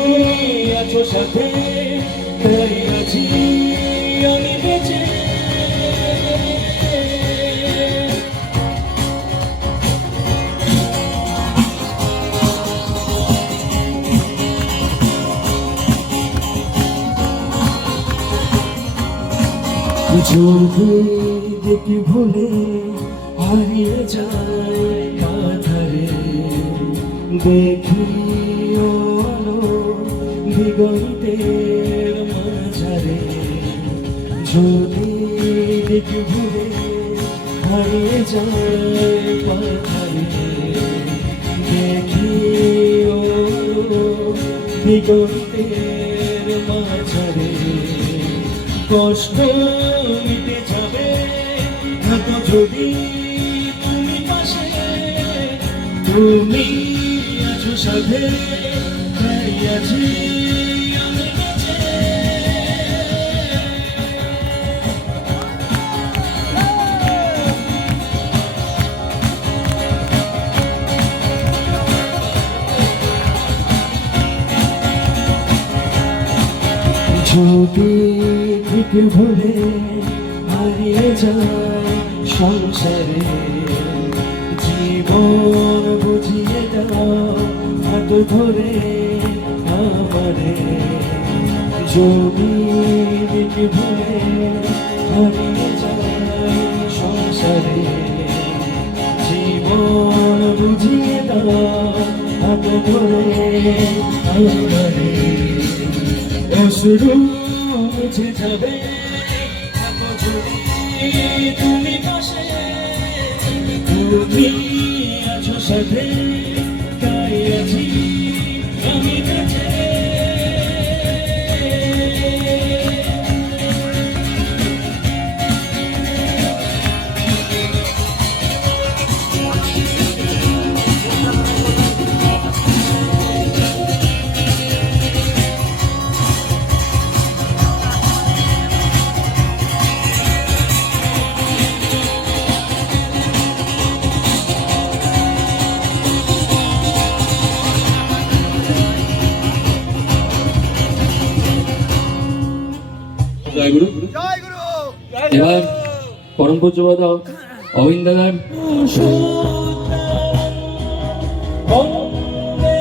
আছো সাথে তাই আছি আমি বেঁচে যদি দেখি ভুলে হারিয়ে যায় কাঁধারে দেখি ও আলো দিগন্তের মাঝারে যদি দেখি ভুলে হারিয়ে যায় কাঁধারে দেখি ও আলো দিগন্তের মাঝারে কষ্ট মিটে যাবে থাকো যদি তুমি পাশে তুমি আছো সাথে তাই আছি আমি বেঁচে যদি ঠিক ভুলে হারিয়ে যায় সংসারে জীবন বুঝিয়ে দাও হাত ধরে আমারে যদি ঠিক ভুলে হারিয়ে যায় সংসারে জীবন বুঝিয়ে দাও হাত ধরে আমারে অশ্রু মুছে যাবে থাকো যদি তুমি পাশে তুমি আছো সাথে তাই আছি আমি বেঁচে জয় গুরু। এবার পরম পূজ্যপাদ অবিন্দ দাদার বন্দে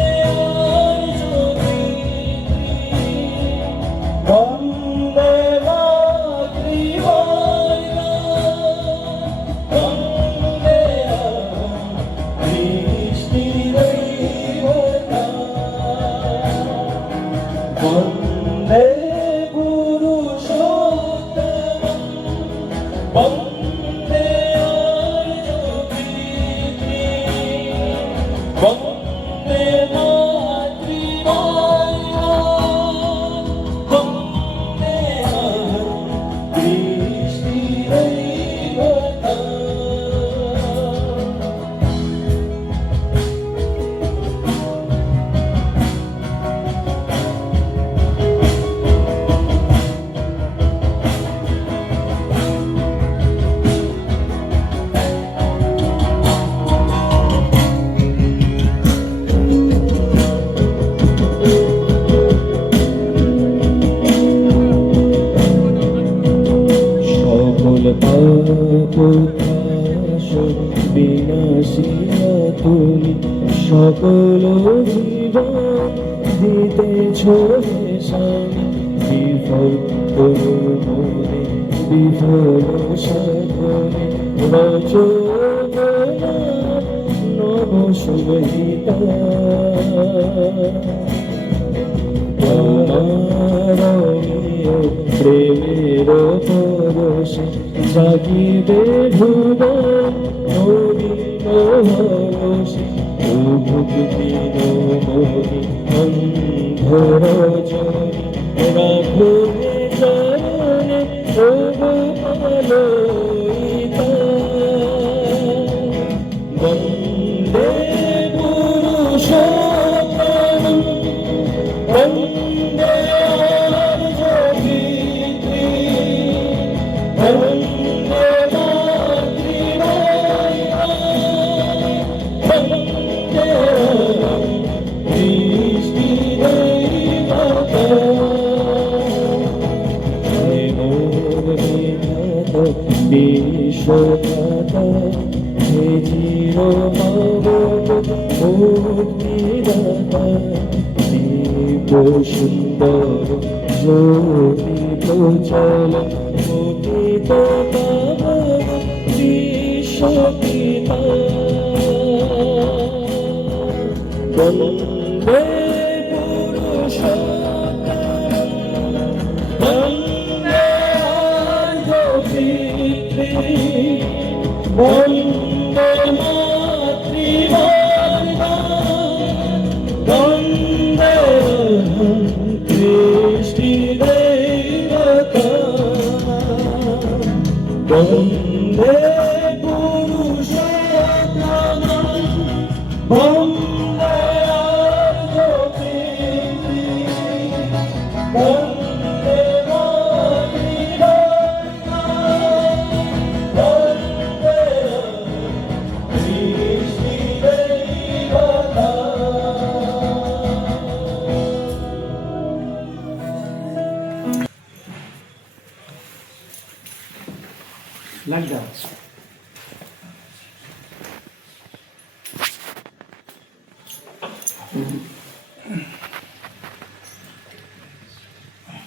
পাপোত্রাস বিনাশিয়া তুমি সকল জীবন দিতেছ হে স্বামী বিফল মনে বিফল সাধনে রচনা নব শুভহিতা তোমারীয় প্রেমের পরশে জাগিবে ভুবন নবীন হরষে ভুক্তি নমনি অন্ধর জনি রাখো চরণে গোপালয়িতা বন্দে পুরুষোত্তমম বন্দে আর্যপিতৃ বন্দে মাতৃভাই বন্দে দৃষ্টিদেবতা হে মোর বিধাত বিশ্বদাতা হে চির মুক্তিদাতা দীপ সুন্দর জ্যোতি প্রচল মুদিত পাবন বিশ্বপিতা বন্দে পুরুষোত্তমম বন্দে আর্যপিতৃ বন্দে মাতৃভাই বন্দে দৃষ্টিদেবতা বন্দে পুরুষোত্তমম বন্দে আর্যপিতৃ বন্দে মাতৃভাই বন্দে দৃষ্টিদেবতা like that.